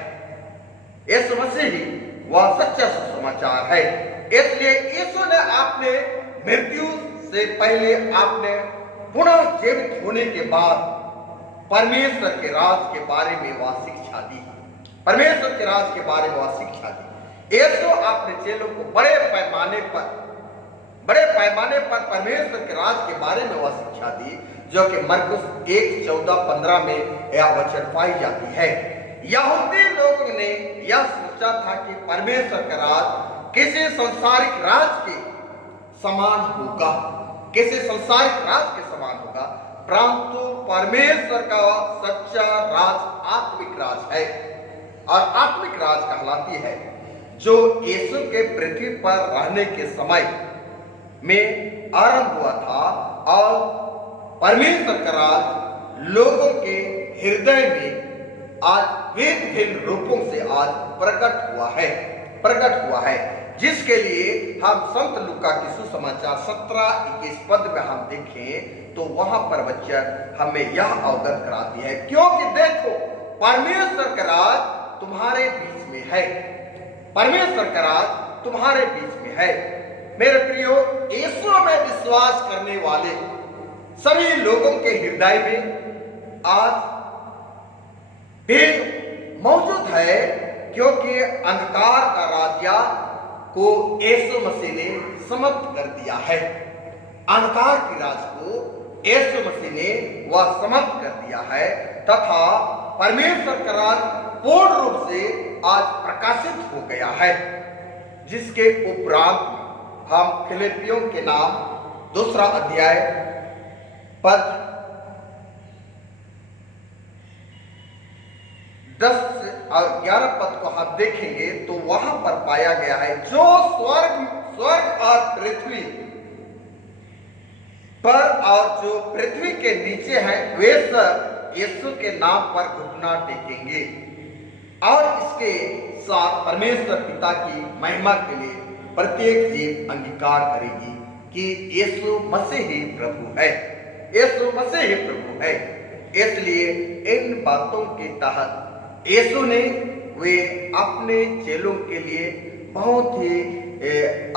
यीशु मसीह ही वह सच्चा सुसमाचार है। इसलिए यीशु ने अपने मृत्यु से पहले आपने पुनः जीवित होने के बाद परमेश्वर के राज के बारे में वह शिक्षा दी, परमेश्वर के राज के बारे में वह शिक्षा दी। यीशु अपने चेलों को बड़े पैमाने पर परमेश्वर के राज के बारे में वह शिक्षा दी, जो कि मरकुस 1:14-15 में यह वचन पाई जाती है। यहूदी लोगों ने यह सोचा था कि परमेश्वर का राज किसी संसारिक राज के समान होगा, किसी संसारिक राज के समान होगा, परंतु परमेश्वर का सच्चा राज आत्मिक राज है। और आत्मिक राज कहलाती है जो यीशु के पृथ्वी पर रहने के समय में आरंभ हुआ था, और परमेश्वर का राज लोगों के हृदय में आज भिन्न भिन्न रूपों से आज प्रकट हुआ है, जिसके लिए हम संत लूका की सुसमाचार 17-21 पद में हम देखें तो वहां पर वचन हमें यह अवगत कराती है, क्योंकि देखो परमेश्वर का राज तुम्हारे बीच में है, परमेश्वर का राज तुम्हारे बीच में है। मेरे प्रियो, यीशु में विश्वास करने वाले सभी लोगों के हृदय में आज भेद मौजूद है, क्योंकि अंधकार का राज्य को यीशु मसीह ने समाप्त कर दिया है। अंधकार की राज को यीशु मसीह ने वह समाप्त कर दिया है, तथा परमेश्वर का राज पूर्ण रूप से आज प्रकाशित हो गया है। जिसके उपरांत हम फिलिपियों के नाम 2 अध्याय पद 10 और 11 पद को हम देखेंगे तो वहां पर पाया गया है, जो स्वर्ग और पृथ्वी पर और जो पृथ्वी के नीचे हैं वे सब यीशु के नाम पर घुटना टेकेंगे और इसके साथ परमेश्वर पिता की महिमा के लिए प्रत्येक जीव अंगीकार करेगी कि यीशु मसीह ही प्रभु है, यीशु मसीह ही प्रभु है। इसलिए इन बातों के तहत यीशु ने वे अपने चेलों के लिए बहुत ही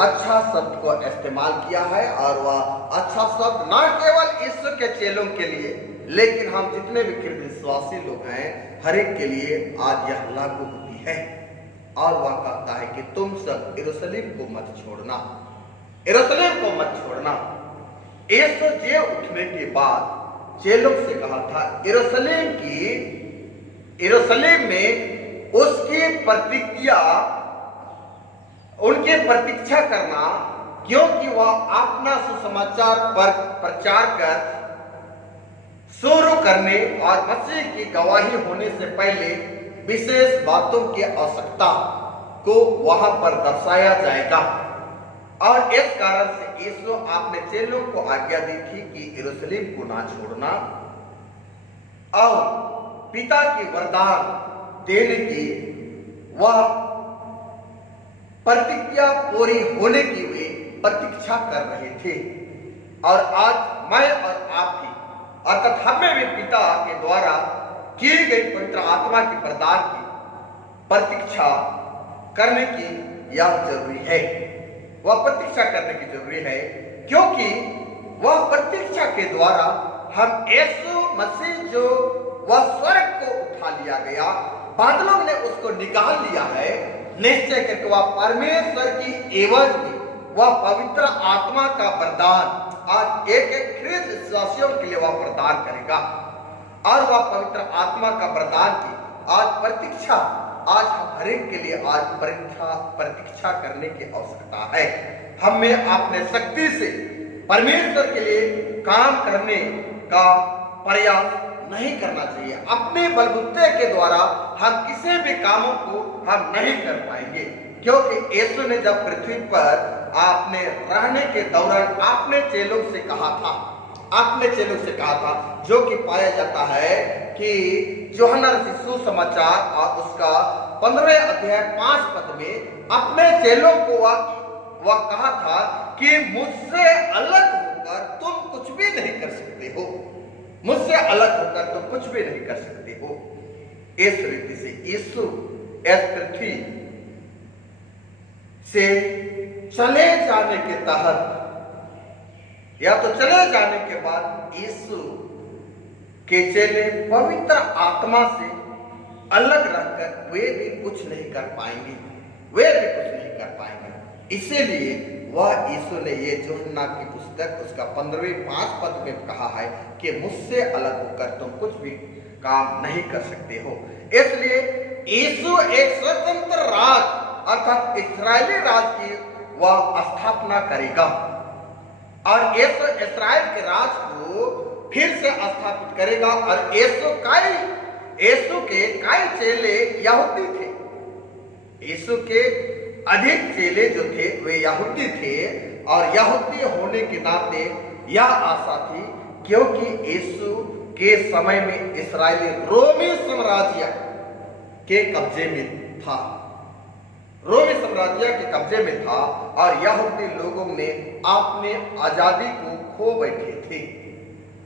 अच्छा शब्द को इस्तेमाल किया है, और वह अच्छा शब्द न केवल यीशु के चेलों के लिए लेकिन हम जितने भी विश्वासी लोग हैं हर एक के लिए आज यह लागू होती है। और वह कहता है कि तुम सब यरूशलेम को मत छोड़ना, यरूशलेम को मत छोड़ना। यीशु जी उठने के बाद चेलों से कहा था यरूशलेम में उसकी प्रतिक्रिया उनके प्रतीक्षा करना, क्योंकि वह अपना सुसमाचार पर प्रचार कर शुरू करने और मसीह की गवाही होने से पहले विशेष बातों की आवश्यकता को वहां पर दर्शाया जाएगा। और इस कारण से यीशु अपने चेलों को आज्ञा दी थी कि यरूशलेम को ना छोड़ना और पिता की वरदान देने की वह प्रतिज्ञा पूरी होने की वे प्रतीक्षा कर रहे थे। और आज मैं और आप भी अर्थात हमें भी पिता के द्वारा की गई पवित्र आत्मा की प्रदान की प्रतीक्षा करने की यह जरूरी है, वह प्रतीक्षा करने की जरूरी है, क्योंकि वह प्रतीक्षा के द्वारा हम यीशु मसीह जो वह स्वर्ग को उठा लिया गया, बादलों ने उसको निकाल लिया है, निश्चय करके वह परमेश्वर की एवज में वह पवित्र आत्मा का वरदान आज एक ख्रीस्त विश्वासियों के लिए वह प्रदान करेगा। और वह पवित्र आत्मा का वरदान की आज प्रतीक्षा आज हम हर एक के लिए आज प्रतीक्षा करने की आवश्यकता है। हमें अपने शक्ति से परमेश्वर के लिए काम करने का प्रयास नहीं करना चाहिए। अपने बलबूते के द्वारा हम किसी भी कामों को हम नहीं कर पाएंगे, क्योंकि यीशु ने जब पृथ्वी पर आपने रहने के दौरान अपने चेलों से कहा था, जो कि पाया जाता है कि यूहन्ना सुसमाचार और उसका 15 अध्याय 5 पद में अपने चेलों को वह कहा था कि मुझसे अलग होकर तुम कुछ भी नहीं कर सकते हो, मुझसे अलग होकर तुम कुछ भी नहीं कर सकते हो। इस रीति से यीशु इस पृथ्वी से चले जाने के तहत या तो चले जाने के बाद यीशु के चेले पवित्र आत्मा से अलग रहकर वे भी कुछ नहीं कर पाएंगे, इसीलिए वह यीशु ने ये यूहन्ना की पुस्तक उसका 15 पद में कहा है कि मुझसे अलग होकर तुम कुछ भी काम नहीं कर सकते हो। इसलिए यीशु एक स्वतंत्र राज अर्थात इस्राएली राज की वह स्थापना करेगा, और इस्राएल के राज को फिर से स्थापित करेगा। और यीशु के कई चेले यहूदी थे। यीशु के अधिक चेले जो थे वे यहूदी थे, और यहूदी होने के नाते यह आशा थी, क्योंकि यीशु के समय में इस्राएली रोमी साम्राज्य के कब्जे में था, रोमी साम्राज्य के कब्जे में था, और यहूदी लोगों ने अपने आजादी को खो बैठे थे,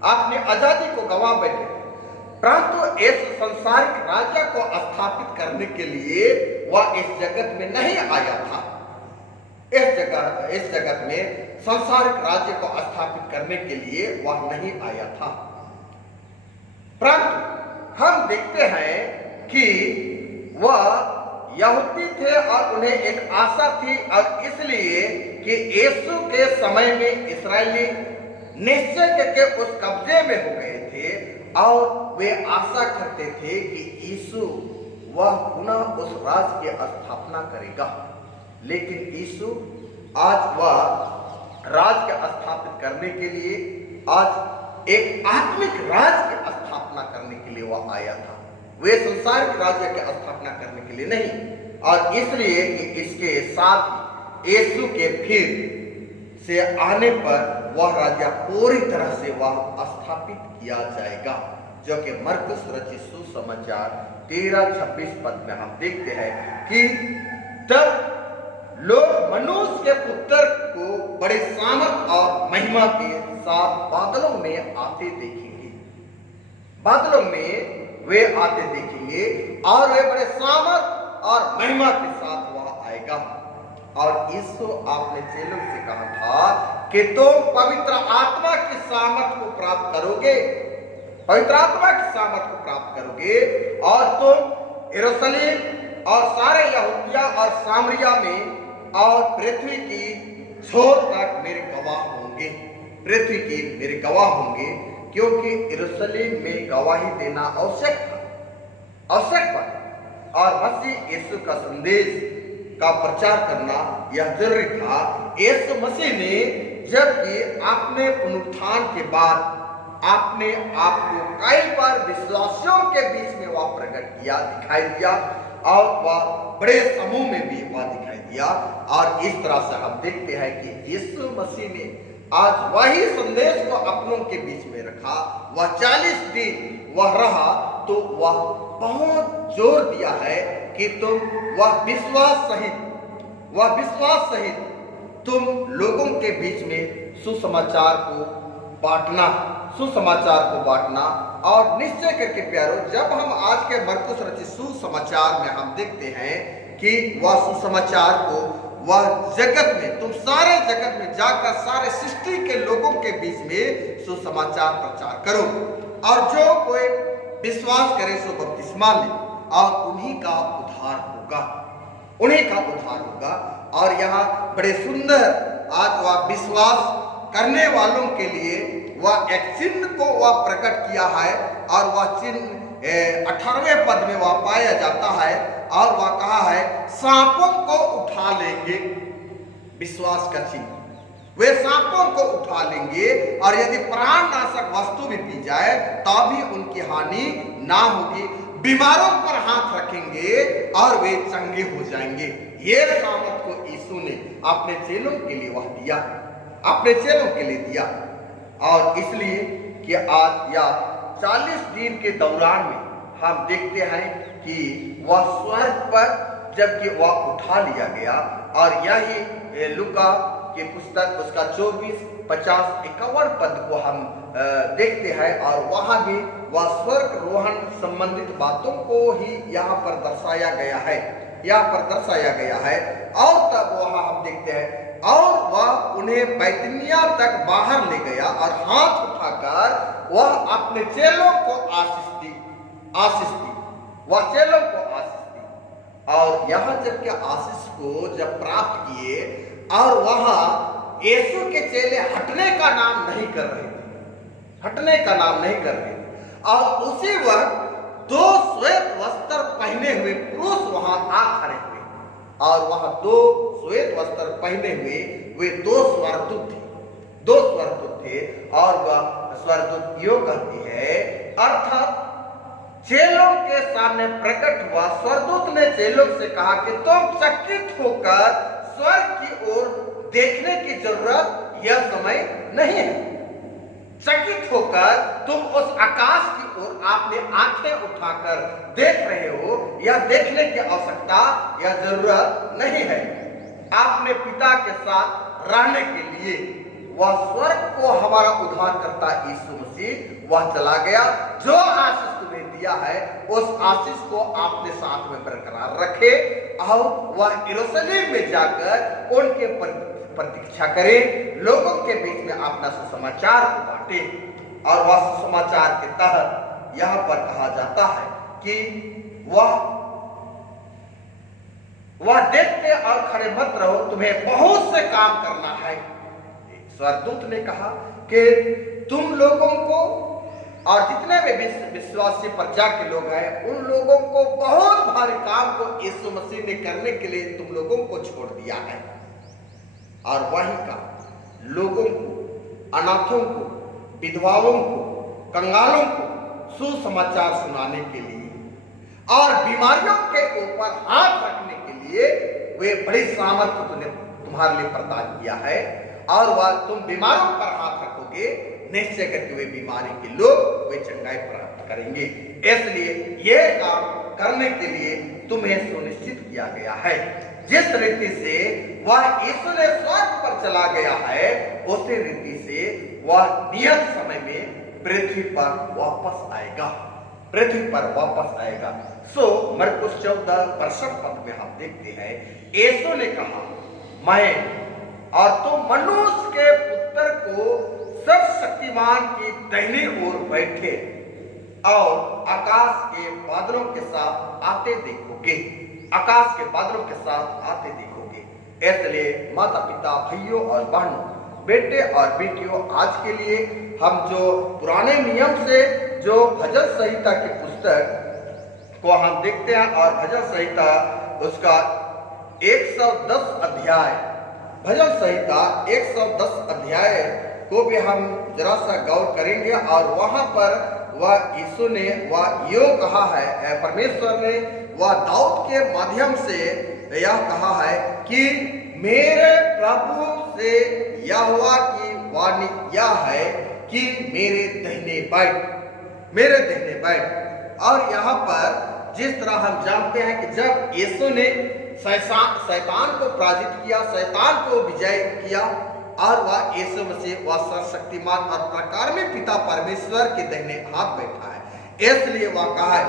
अपनी आजादी को गंवा बैठे थे। परंतु इस संसारिक राज्य को स्थापित करने के लिए वह इस जगत में नहीं आया था। इस जगत में संसारिक राज्य को स्थापित करने के लिए वह नहीं आया था। परंतु हम देखते हैं कि वह यहूदी थे और उन्हें एक आशा थी, और इसलिए कि यीशु के समय में इस्राएली निश्चय करके उस कब्जे में हो गए थे, और वे आशा करते थे कि यीशु वह पुनः उस राज्य की स्थापना करेगा। लेकिन यीशु आज वह राज्य को स्थापित करने के लिए, आज एक आत्मिक राज्य की स्थापना करने के लिए वह आया था। वे संसारिक राज्य की स्थापना करने के लिए नहीं। और इसलिए कि इसके साथ यीशु के फिर से आने पर वह राज्य पूरी तरह से वह स्थापित किया जाएगा, जो कि मरकुस रचित सुसमाचार 13-26 पद में हम देखते हैं कि तब लोग मनुष्य के पुत्र को बड़े सामर्थ और महिमा के साथ बादलों में आते देखेंगे। बादलों में वे आते देखेंगे, और वे बड़े सामर्थ और महिमा के साथ वह आएगा। और यीशु आपने चेलों से कहा था कि तुम पवित्र आत्मा की सामर्थ को प्राप्त करोगे, पवित्र आत्मा की सामर्थ को प्राप्त करोगे, और तुम यरूशलेम और सारे यहूदिया और सामरिया में और पृथ्वी की छोर तक मेरे गवाह होंगे। पृथ्वी की मेरे गवाह होंगे, क्योंकि यरूशलेम में गवाही देना आवश्यक था, आवश्यक था। और मसीह यीशु का संदेश का प्रचार करना यह जरूरी था। यीशु मसीह ने जबकि अपने पुनरुत्थान के बाद आपने आपको कई बार विश्वासियों के बीच में वह प्रकट किया, दिखाई दिया, और वह बड़े समूह में भी वह दिखाई दिया। और इस तरह से हम देखते हैं कि यीशु मसीह ने आज वही संदेश को अपनों के बीच में रखा। वह 40 दिन वह रहा, तो वह बहुत जोर दिया है कि तुम वह विश्वास सहित तुम लोगों के बीच में सुसमाचार को बांटना, और निश्चय करके प्यारो, जब हम आज के मरकुस रचित सुसमाचार में हम देखते हैं कि वह सुसमाचार को वह जगत में, तुम सारे जगत में जाकर सारे सृष्टि के लोगों के बीच में सुसमाचार प्रचार करो, और जो कोई विश्वास करे सो बपतिस्मा ले, और उन्हीं का उद्धार होगा। और यहाँ बड़े सुंदर आज वह विश्वास करने वालों के लिए वह एक चिन्ह को वह प्रकट किया है, और वह चिन्ह 18वें पद में वह पाया जाता है, और वह कहा है सांपों को उठा लेंगे। विश्वास का चिन्ह, वे सांपों को उठा लेंगे, और यदि प्राणनाशक वस्तु भी पी जाए तभी उनकी हानि ना होगी। बीमारों पर हाथ रखेंगे और वे चंगे हो जाएंगे। ये सामर्थ को यीशु ने अपने चेलों के लिए वह दिया, अपने चेलों के लिए दिया। और इसलिए कि आज या 40 दिन के दौरान में हम देखते हैं कि वह स्वर्ग पर जबकि वह उठा लिया गया, और यही लूका की पुस्तक उसका 24, 50, 51 पद को हम देखते हैं, और वहां भी वह स्वर्ग रोहण संबंधित बातों को ही यहाँ पर दर्शाया गया है। और तब वहां हम देखते हैं, और वह उन्हें बैतनिया तक बाहर ले गया, और हाथ उठाकर वह अपने चेलों को आशीष दी। वह चेलों को आशीष दी। और यहाँ जबकि आशीष को जब प्राप्त किए, और वहां यीशु के चेले हटने का नाम नहीं कर रहे थे, और उसी वक्त 2 श्वेत वस्त्र पहने हुए पुरुष वहां आ खड़े हुए, और वहां 2 श्वेत वस्त्र पहने हुए वे 2 स्वर्गदूत थे। दो स्वर्गदूत थे और वह स्वर्गदूत यो कहती है, अर्थात चेलों के सामने प्रकट हुआ। स्वर्गदूत ने चेलों से कहा कि तुम चकित होकर स्वर्ग की ओर देखने की जरूरत यह समय नहीं है। चकित होकर तुम उस आकाश की ओर आपने आंखें उठाकर देख रहे हो, यह देखने की आवश्यकता या जरूरत नहीं है। आपने पिता के साथ रहने के लिए वह स्वर्ग को हमारा उद्धारकर्ता यीशु मसीह वह चला गया। जो आशीष तुम्हें दिया है उस आशीष को आपने साथ में बरकरार रखे और वह यरूशलेम में जाकर उनके प्रतीक्षा करे, लोगों के बीच में अपना सुसमाचार को बांटे। और वह सुसमाचार के तहत यहाँ पर कहा जाता है कि वह देखते और खड़े मत रहो, तुम्हें बहुत से काम करना है। स्वर्गदूत ने कहा कि तुम लोगों को और जितने भी विश्वासी प्रजा के लोग हैं उन लोगों को बहुत भारी काम को यीशु मसीह ने करने के लिए तुम लोगों को छोड़ दिया है। और वही काम लोगों को, अनाथों को, विधवाओं को, कंगालों को सुसमाचार सुनाने के लिए और बीमारियों के ऊपर हाथ रखने के लिए वे बड़ी सामर्थ्य तुम्हारे लिए प्रदान किया है। और वह तुम बीमारों पर हाथ रखोगे, निश्चय करके वे बीमारी के लोग वे चंगाई प्राप्त करेंगे। इसलिए यह काम करने के लिए तुम्हें सुनिश्चित किया गया है। जिस रीति से वह यीशु ने स्वर्ग पर चला गया है उसी रीति से वह नियत समय में पृथ्वी पर वापस आएगा, पृथ्वी पर वापस आएगा। मरकुस 14:62 में हम देखते हैं, यीशु ने कहा, मैं और तुम मनुष्य के पुत्र को सर्वशक्तिमान की दाहिनी ओर बैठे और आकाश के बादलों के साथ आते देखोगे, आकाश के बादलों के साथ आते देखोगे। इसलिए माता पिता, भाइयों और बहनों, बेटे और बेटियों, आज के लिए हम जो पुराने नियम से जो भजन संहिता की पुस्तक को हम देखते हैं और भजन संहिता उसका 110 अध्याय, भजन संहिता 110 अध्याय को भी हम जरा सा गौर करेंगे। और वहां पर वह यीशु ने वह यो कहा है, परमेश्वर ने वह दाऊद के माध्यम से यह कहा है कि मेरे प्रभु से यहोवा की वाणी यह है कि मेरे दाहिने बैठ, मेरे दाहिने बैठ। और यहाँ पर जिस तरह हम जानते हैं कि जब यीशु ने शैतान को पराजित किया, शैतान को विजय किया और वह यीशु मसीह वह सर्वशक्तिमान और प्रकार में पिता परमेश्वर के दाहिने हाथ बैठा है। इसलिए वह कहा है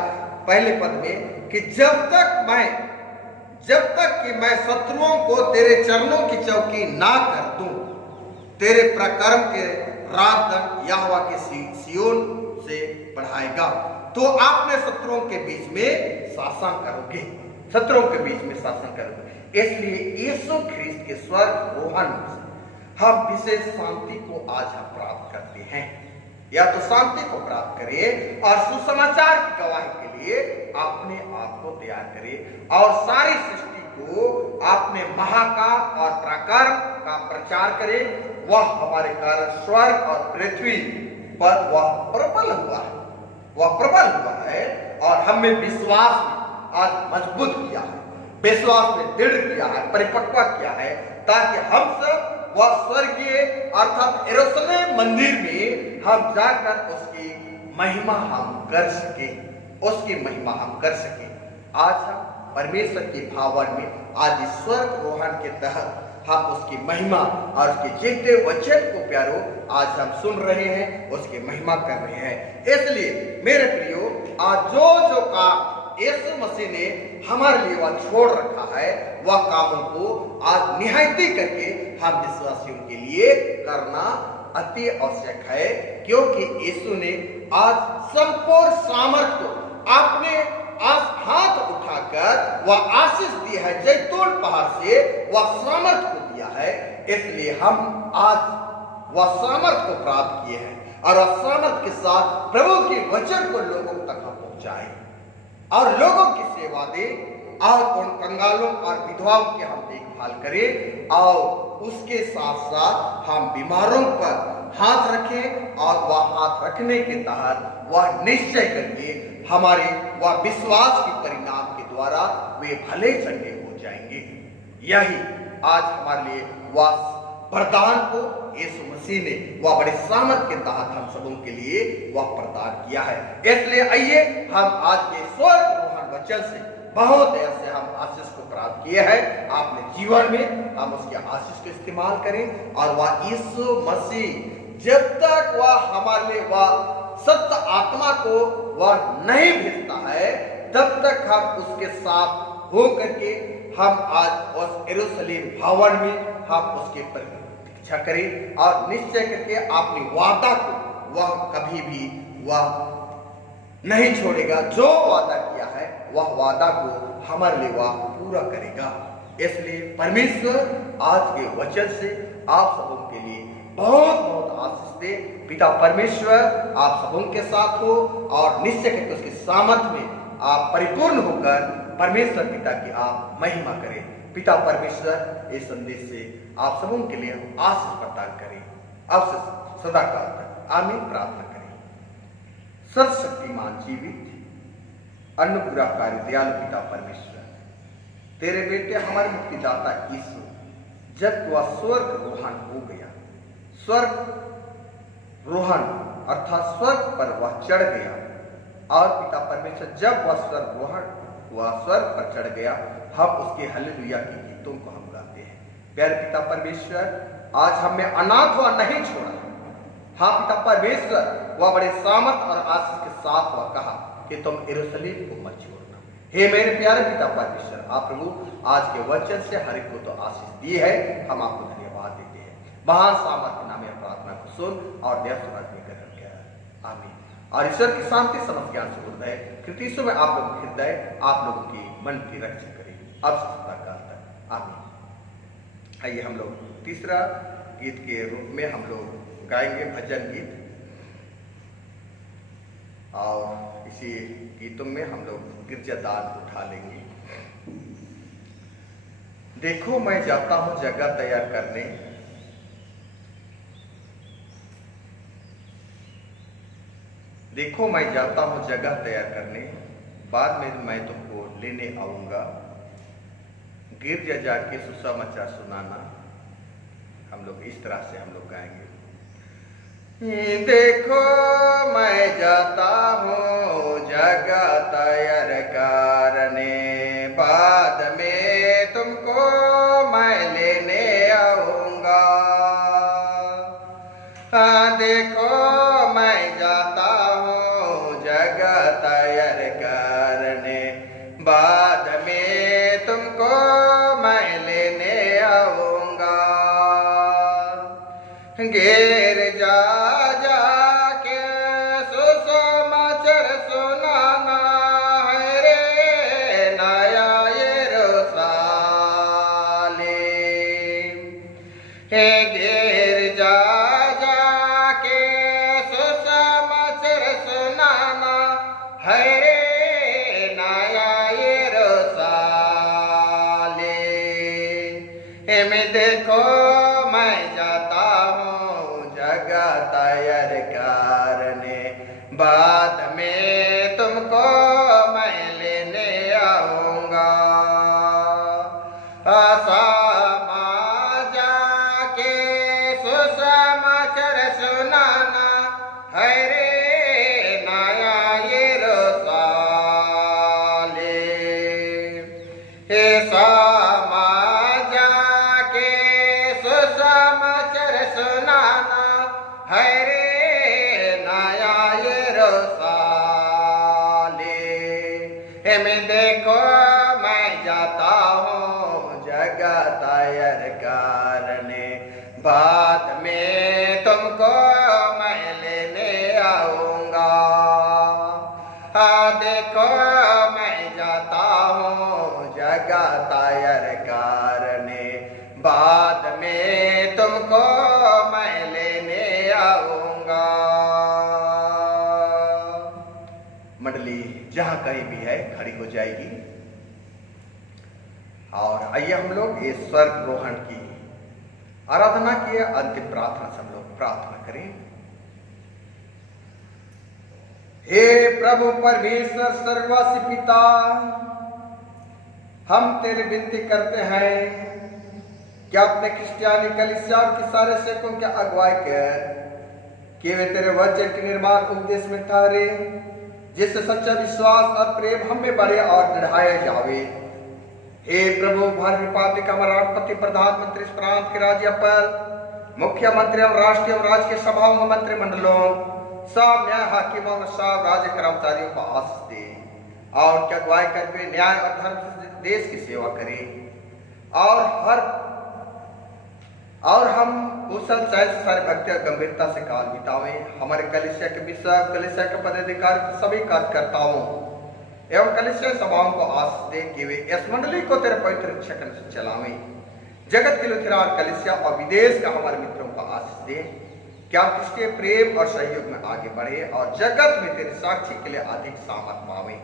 पहले पद में कि जब तक कि मैं शत्रुओं को तेरे चरणों की चौकी ना कर दूं, तेरे प्रकर्म के राजदंड यहोवा के सियोन से बढ़ाएगा। तो आपने शत्रुओं के बीच में शासन करोगे, शत्रुओं के बीच में शासन करोगे। इसलिए यीशु ख्रीस्त के स्वर्ग रोहन हम विशेष शांति को आज हम प्राप्त करते हैं। या तो शांति को प्राप्त करिए और सुसमाचार की गवाही के लिए अपने आप को तैयार करिए और सारी सृष्टि को अपने महाकाल और पराक्रम का प्रचार करें। वह हमारे कारण स्वर्ग और पृथ्वी पर वह प्रबल हुआ है, वह प्रबल हुआ है और हमें विश्वास में आज मजबूत किया है, विश्वास में दृढ़ किया है, परिपक्व किया है, ताकि हम सब वह स्वर्गीय अर्थात यरूशलेम मंदिर में हम जाकर उसकी महिमा हम कर सके, उसकी महिमा हम कर सके। आज हम परमेश्वर के भवन में आज इस स्वर्ग रोहन के तहत हम उसकी महिमा और उसके जीते वचन को प्यारो आज हम सुन रहे हैं, उसकी महिमा कर रहे हैं। इसलिए मेरे प्रियो, आज जो काम यीशु मसीह ने हमारे लिए वह छोड़ रखा है, वह कामों को आज निहायती करके हम विश्वासियों के लिए करना अति आवश्यक है, क्योंकि यीशु ने आज संपूर्ण सामर्थ को अपने हाथ उठाकर वह आशीष दी है, जैतून पहाड़ से वह सामर्थ को दिया है। इसलिए हम आज वह सामर्थ को प्राप्त किए हैं और वह सामर्थ के साथ प्रभु के वचन को लोगों तक हम पहुंचाएं और लोगों की सेवा दे, और उन कंगालों और विधवाओं की हम देखभाल करें और उसके साथ साथ हम बीमारों पर हाथ रखें और वह हाथ रखने के तहत वह निश्चय करके हमारे वह विश्वास के परिणाम के द्वारा वे भले चंगे हो जाएंगे। यही आज हमारे लिए वह वरदान को यीशु मसीह ने वह बड़े सामर्थ के तहत हम सबों के लिए वह प्रदान किया है। इसलिए आइए हम आज के स्वर्ग रोहन वचन से बहुत ऐसे हम आशीष को प्राप्त किए हैं। अपने जीवन में हम उसके आशीष को इस्तेमाल करें और वह यीशु मसीह जब तक वह हमारे लिए वह सत्य आत्मा को वह नहीं भेजता है तब तक हम उसके साथ हो करके हम आज उस यरूशलेम भवन में हम उसके प्रतीक्षा करें और निश्चय करके अपनी वादा को वह कभी भी वह नहीं छोड़ेगा। जो वादा किया है वह वादा को हमारे लिए वह पूरा करेगा। इसलिए परमेश्वर आज के वचन से आप सबों के लिए बहुत बहुत आशीष दे। पिता परमेश्वर आप सबों के साथ हो और निश्चय करके उसके सामर्थ्य में आप परिपूर्ण होकर परमेश्वर पिता की आप महिमा करें। पिता परमेश्वर इस संदेश से आप सबों के लिए आशीष प्रदान करें। अब से सदा काल तक आमीन प्रार्थना करें। सर्वशक्तिमान जीवित अनुग्रहकारी दयालु पिता परमेश्वर, तेरे बेटे हमारे मुक्तिदाता यीशु जब वह स्वर्ग रोहन हो गया, स्वर्ग रोहन अर्थात स्वर्ग पर वह चढ़ गया और पिता परमेश्वर जब वह स्वर्ग रोहन वह स्वर्ग पर चढ़ गया, हम उसके हालेलुया के गीतों को हम गाते हैं। प्यारे पिता परमेश्वर, आज हमें अनाथ व नहीं छोड़ा। हाँ पिता परमेश्वर, वह बड़े सामर्थ और आशीष के साथ वह कहा कि तुम यरूशलेम को मत छोड़ना। हे मेरे प्यारे पिता परमेश्वर, आप प्रभु आज के वचन से हर एक को तो आशीष दी है, हम आपको धन्यवाद देते हैं। महान सामर्थ नाम में प्रार्थना को सुन और देव सुनाने में ग्रहण किया। आमीन। और ईश्वर की शांति समझ ज्ञान से हृदय कृतिशु में आप लोगों के हृदय आप लोगों की मन की रक्षा करेगी अब से सदा काल तक। आमीन। आइए हम लोग तीसरा गीत के रूप में हम लोग गाएंगे भजन गीत और इसी गीतों में हम लोग गिरजादान उठा लेंगे। देखो मैं जाता हूं जगह तैयार करने, देखो मैं जाता हूं जगह तैयार करने, बाद में मैं तुमको लेने आऊंगा, गिरजा जाके सुसमाचार सुनाना। हम लोग इस तरह से हम लोग गाएंगे। देखो मैं जाता हूँ जगह तैयार करने, बाद में तुमको मैं लेने आऊंगा। देखो मैं जाता हूँ जगह तैयार करने, बाद में तुमको मैं लेने आऊंगा। गिर जा जाके सुसमाचार सुनाना है रे नया यरूशलेम। हे गिर जा जाके सुसमाचार सुनाना है रे नया यरूशलेम। मैं देखो मैं जाता हूँ जगह तैयार करने, बाद में तुमको मैं लेने आऊंगा। जाके सुसमाचार सुनाना है रे नया यरूशलेम। हे सुसमाचार सुनाना है रे नया यरूशलेम। मैं देखो मैं जाता हूँ जगह तैयार करने, बाद में तुमको मैं लेने आऊंगा। देखो मैं जाता हूँ जगह तैयार करने, बाद में तुमको मैं लेने आऊंगा। मंडली जहां कहीं भी है खड़ी हो जाएगी। और आइए हम लोग ये स्वर्गारोहण की आराधना की अंतिम प्रार्थना से हम लोग प्रार्थना करें। हे प्रभु परमेश्वर सर्ववासी पिता, हम तेरे विनती करते हैं कि अपने क्रिश्चियानी कलीसिया की सारे सेवकों के अगुवाई कर कि वे तेरे वचन के निर्माण उपदेश में ठहरे, जिससे सच्चा विश्वास और प्रेम हमें बढ़े और बढ़ाया जावे। हे प्रभु भारत रिपब्लिक का राष्ट्रपति, प्रधानमंत्री, इस प्रांत के राज्यपाल, मुख्यमंत्री और राष्ट्रीय और राज्य के सभाओं में मंत्रिमंडलों, सब न्याय हाकिमों और सब राज्य कर्मचारियों को आशीष दे और उनकी अगुवाई करके न्याय और धर्म से देश की सेवा करें और हम कुशल चैन से सारे भक्ति और गंभीरता से काल बितावें। हमारे कलीसिया के बिशप, कलीसिया के पदाधिकारी, सभी कार्यकर्ताओं एवं कलीसिया सभाओं को आशीष दे कि वे इस मंडली को तेरे पवित्र शकन से चलावें। जगत के लुथेरान कलीसिया और विदेश का हमारे मित्रों को आशीष दे कि आप किसके प्रेम और सहयोग में आगे बढ़े और जगत में तेरे साक्षी के लिए अधिक सामर्थ पावे।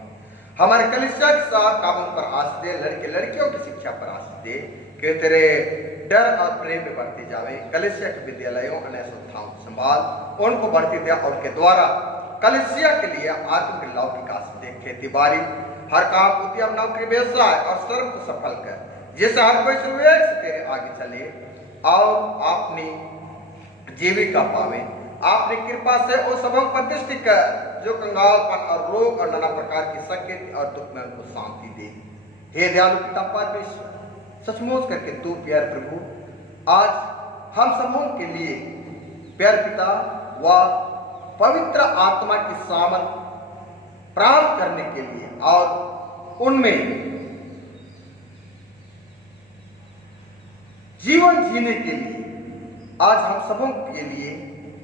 हमारे कलीसिया के साथ कामों पर आशीष दे, लड़के लड़कियों की शिक्षा पर आशीष दे कि तेरे डर और प्रेम में बढ़ते जावे। कलीसिया के विद्यालयों अन्य संस्थाओं को संभाल, उनको बढ़ती दे और उनके द्वारा कलीसिया के लिए आत्मिक लौकिक आशीष दे। खेती बाड़ी, हर काम, उद्यम, नौकरी, व्यवसाय और सर्व को सफल कर, जिससे हर कोई विवेक से तेरे आगे चले और अपनी जीविका पावे। आपने कृपा से उन सबों पर दृष्टि कर जो कंगालपन और रोग और नाना प्रकार की संकेत और दुख में उनको शांति दे। हे दयालु पिता परमेश्वर, सचमुच करके तू प्यार प्रभु आज हम समूह के लिए प्यार पिता व पवित्र आत्मा की सामर्थ प्राप्त करने के लिए और उनमें जीवन जीने के लिए आज हम सबों के लिए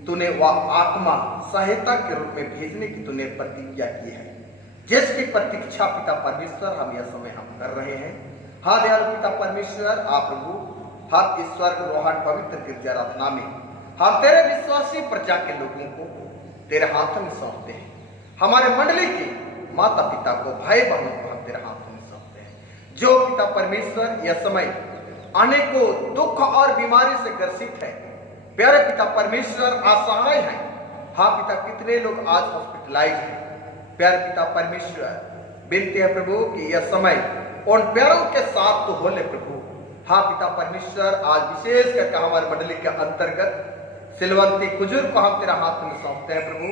तूने वह आत्मा सहायता के रूप में भेजने की तूने प्रतिज्ञा की है, जिसकी प्रतीक्षा पिता परमेश्वर हम यह समय हम कर रहे हैं। हाँ दयालु पिता परमेश्वर, आप प्रभु हम इस स्वर्गारोहण पवित्र गिरजा रत्ना में हम तेरे विश्वासी प्रजा के लोगों को तेरे हाथों में सौंपते हैं। हमारे मंडली के माता पिता को, भाई बहनों को हम तेरे हाथों में सौंपते हैं, जो पिता परमेश्वर यह समय अनेकों दुख और बीमारी से ग्रसित है। प्यारे पिता परमेश्वर असहाय है। हाँ पिता, कितने लोग आज हॉस्पिटलाइज हैं। प्यारे पिता परमेश्वर, विनती है प्रभु कि यह समय उन प्यारों के साथ तो हो ले प्रभु। हाँ पिता परमेश्वर, आज विशेष करके हमारे मंडली के अंतर्गत सिलवंती कुजुर को हम तेरा हाथ में सौंपते हैं प्रभु,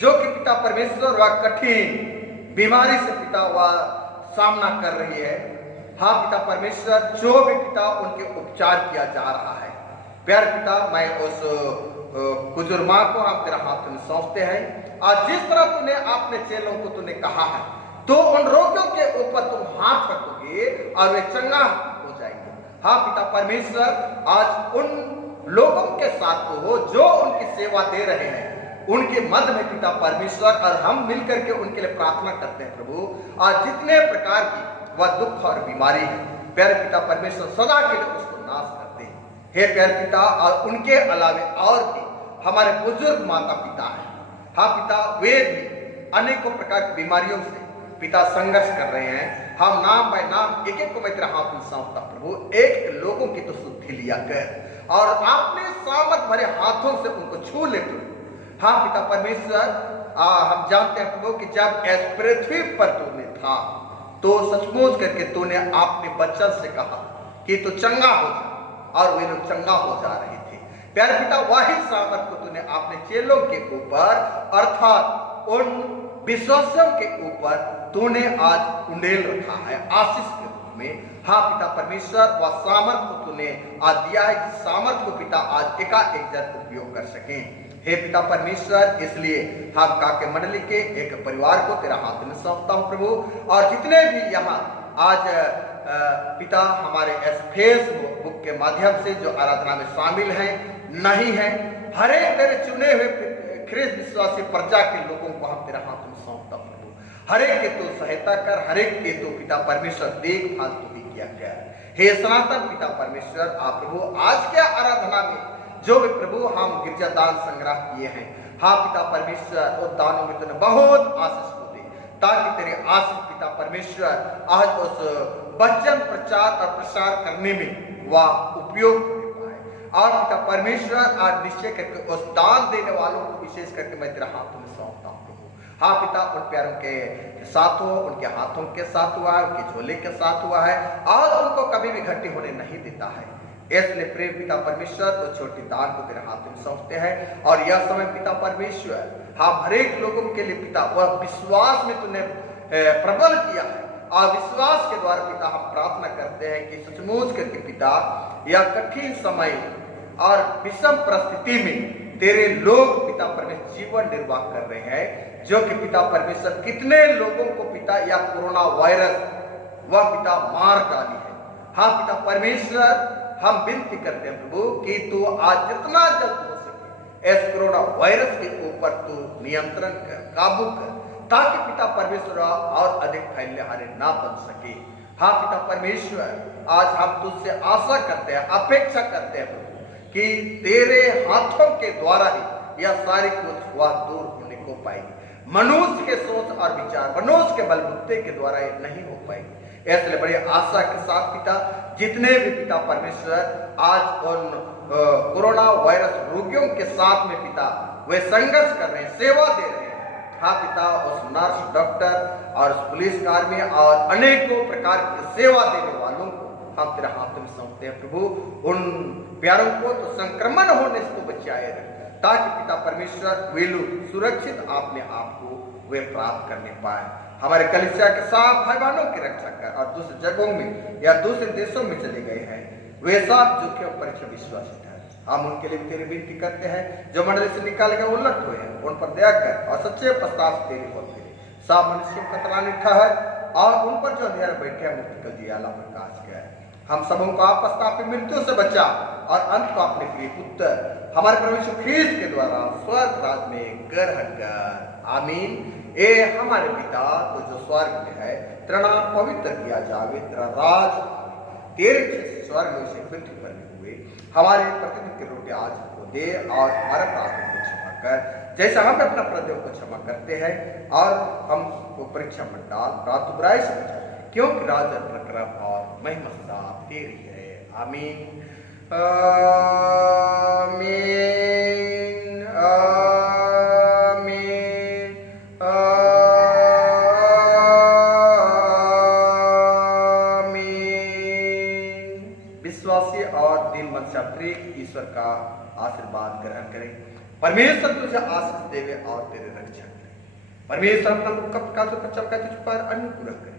जो कि पिता परमेश्वर वह कठिन बीमारी से पिता वह सामना कर रही है। हाँ पिता परमेश्वर, जो भी पिता उनके उपचार किया जा रहा है, प्यार पिता मैं उस कुजुर माँ को हम तेरा हाथ में सौंपते हैं। आज जिस तरह तूने अपने चेलों को तूने कहा है, तो उन रोगियों के ऊपर तुम हाथ रखोगे और वे चंगा हो जाएंगे। हाँ पिता परमेश्वर, आज उन लोगों के साथ तो हो जो उनकी सेवा दे रहे हैं, उनके मध्य में पिता परमेश्वर, और हम मिलकर के उनके लिए प्रार्थना करते हैं प्रभु। आज जितने प्रकार की वह दुख और बीमारी है, प्यारे पिता परमेश्वर सदा के लिए उसको नाश करते हैं। हे प्यारे पिता, और उनके अलावे और भी हमारे बुजुर्ग माता पिता हैं। हाँ पिता, वे भी अनेकों प्रकार की बीमारियों से पिता संघर्ष कर रहे हैं। हम नाम बाय नाम एक एक को मैं तेरे हाथ में सौंपता प्रभु। एक लोगों की तो सुधि लिया कर और आपने सामर्थ भरे हाथों से उनको छू ले प्रभु। हाँ पिता परमेश्वर, हम जानते हैं प्रभु कि जब इस पृथ्वी पर तूने था तो सचमुच करके तूने अपने बच्चों से कहा कि तू चंगा हो जा, और वे लोग चंगा हो जा रहे थे। प्यारे पिता, वही सामर्थ को तूने अपने चेलों के ऊपर अर्थात उन विश्वासियों के ऊपर तूने आज उंडेल रखा है आशीष के रूप में। हाँ पिता परमेश्वर, वह सामर्थ को तूने आज दिया है, जिस सामर्थ को पिता आज एकाएक जन उपयोग कर सके। हे पिता परमेश्वर, इसलिए हम काके मंडली के एक परिवार को तेरा हाथ में सौंपता हूँ प्रभु, और जितने भी यहाँ आज पिता हमारे इस फेसबुक के माध्यम से जो आराधना में शामिल हैं नहीं है, हर एक तेरे चुने हुए ख्रिस्त विश्वासी प्रजा के लोगों को हम तेरा हाथ में सौंपता प्रभु। हर एक के तो सहायता कर, हर एक के तो पिता परमेश्वर देखभाल तो भी किया गया। हे सनातन पिता परमेश्वर, आप प्रभु आज के आराधना में जो भी प्रभु हम गिरजा दान संग्रह किए हैं, हाँ पिता परमेश्वर, उस दानों में तूने बहुत आशीष को दे, ताकि तेरे आशीष पिता परमेश्वर आज उस वचन प्रचार और प्रसार करने में वह उपयोग होने पाए। और पिता परमेश्वर आज निश्चय करके उस दान देने वालों को विशेष करके मैं तेरा हाथों में सौंपता हूँ प्रभु। हाँ पिता, उन प्यारों के साथ हो, उनके हाथों के साथ हुआ है, उनके झोले के साथ हुआ है और उनको कभी भी घटी होने नहीं देता है। इसलिए प्रेम पिता परमेश्वर उस छोटी दान को तेरे हाथ में सौंपते हैं। और यह समय पिता परमेश्वर हम हर एक लोगों के लिए पिता वह विश्वास में तूने प्रबल किया है और विश्वास के द्वारा पिता हम प्रार्थना करते हैं कि सचमुच करके पिता यह कठिन समय और विषम परिस्थिति में तेरे लोग पिता परमेश्वर जीवन निर्वाह कर रहे हैं, जो कि पिता परमेश्वर कितने लोगों को पिता या कोरोना वायरस वह पिता मार डाली है। हाँ पिता परमेश्वर, हम विनती करते हैं प्रभु कि तू आज जितना जल्द हो सके इस कोरोना वायरस के ऊपर तू नियंत्रण कर, काबू कर, ताकि पिता परमेश्वर और अधिक फैलने वाले ना बन सके। हाँ पिता परमेश्वर, आज हम तुझसे आशा करते हैं, अपेक्षा करते हैं प्रभु कि तेरे हाथों के द्वारा ही यह सारी कुछ वह दूर होने को पाएगी। मनुष्य के सोच और विचार, मनुष्य के बलबुते के द्वारा ये नहीं हो पाएगी। इसलिए बड़ी आशा के साथ पिता जितने भी पिता परमेश्वर आज उन कोरोना वायरस रोगियों के साथ में पिता वे संघर्ष कर रहे हैं, सेवा दे रहे हैं। हाँ पिता, उस नर्स, डॉक्टर और पुलिस कर्मी और अनेकों प्रकार की सेवा देने वालों को हम तेरे हाथ में सौंपते हैं प्रभु। उन प्यारों को तो संक्रमण होने से तो बचाए रहे, ताकि पिता परमेश्वर वे लोग सुरक्षित अपने आप को वे प्राप्त करने पाए। हमारे कलीसिया के साथ भाई बहनों की रक्षा कर और दूसरे जगहों में या दूसरे देशों में चले गए हैं वे सब जोखिम परीक्षा विश्वासित है। हम उनके लिए तेरी विनती करते हैं, जो मंडली से निकाल कर उलट हुए हैं उन पर दया कर और सच्चे प्रस्ताव से तेरी बोल तेरे सब मनुष्यों का तला निठा है और उन पर जो अंधेरा बैठे हैं मुक्ति का दियाला प्रकाश किया है। हम सबों को आपस में मृत्यु से बचा और अंत को अपने प्रिय पुत्र हमारे परमेश्वर ख्रीस्त के द्वारा स्वर्ग राज में ग्रहण कर। आमीन। ए हमारे पिता तो जो स्वर्ग में है, तेरा नाम पवित्र किया जावे, तेरा राज तेरे जैसे स्वर्ग में से पृथ्वी पर हुए। हमारे प्रतिदिन की रोटी आज हमको दे और हमारे अपराधों को क्षमा कर, जैसा हम अपना अपराधियों को क्षमा करते हैं, और हमको परीक्षा मत डाल, परंतु बुराई से बचा, क्योंकि राज प्रताप और महिमा सदा तेरी है। आमीन आमीन आमीन आमीन। विश्वासी और दिन मन से प्रेम ईश्वर का आशीर्वाद ग्रहण करें। परमेश्वर तुझे आशीष देवे और तेरे रक्षा करे। परमेश्वर अपना मुख का प्रकाश पर चमकाए, तुझ पर अनुग्रह करे।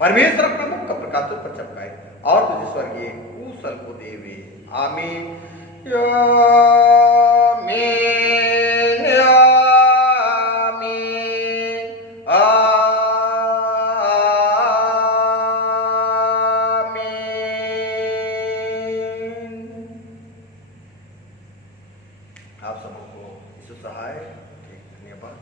परमेश्वर अपना मुख का प्रकाश पर चमकाए और तुझे स्वर्गीय कुशल को देवे। आमीन आमीन आमीन आमीन। आप सबको यीशु सहाय। धन्यवाद।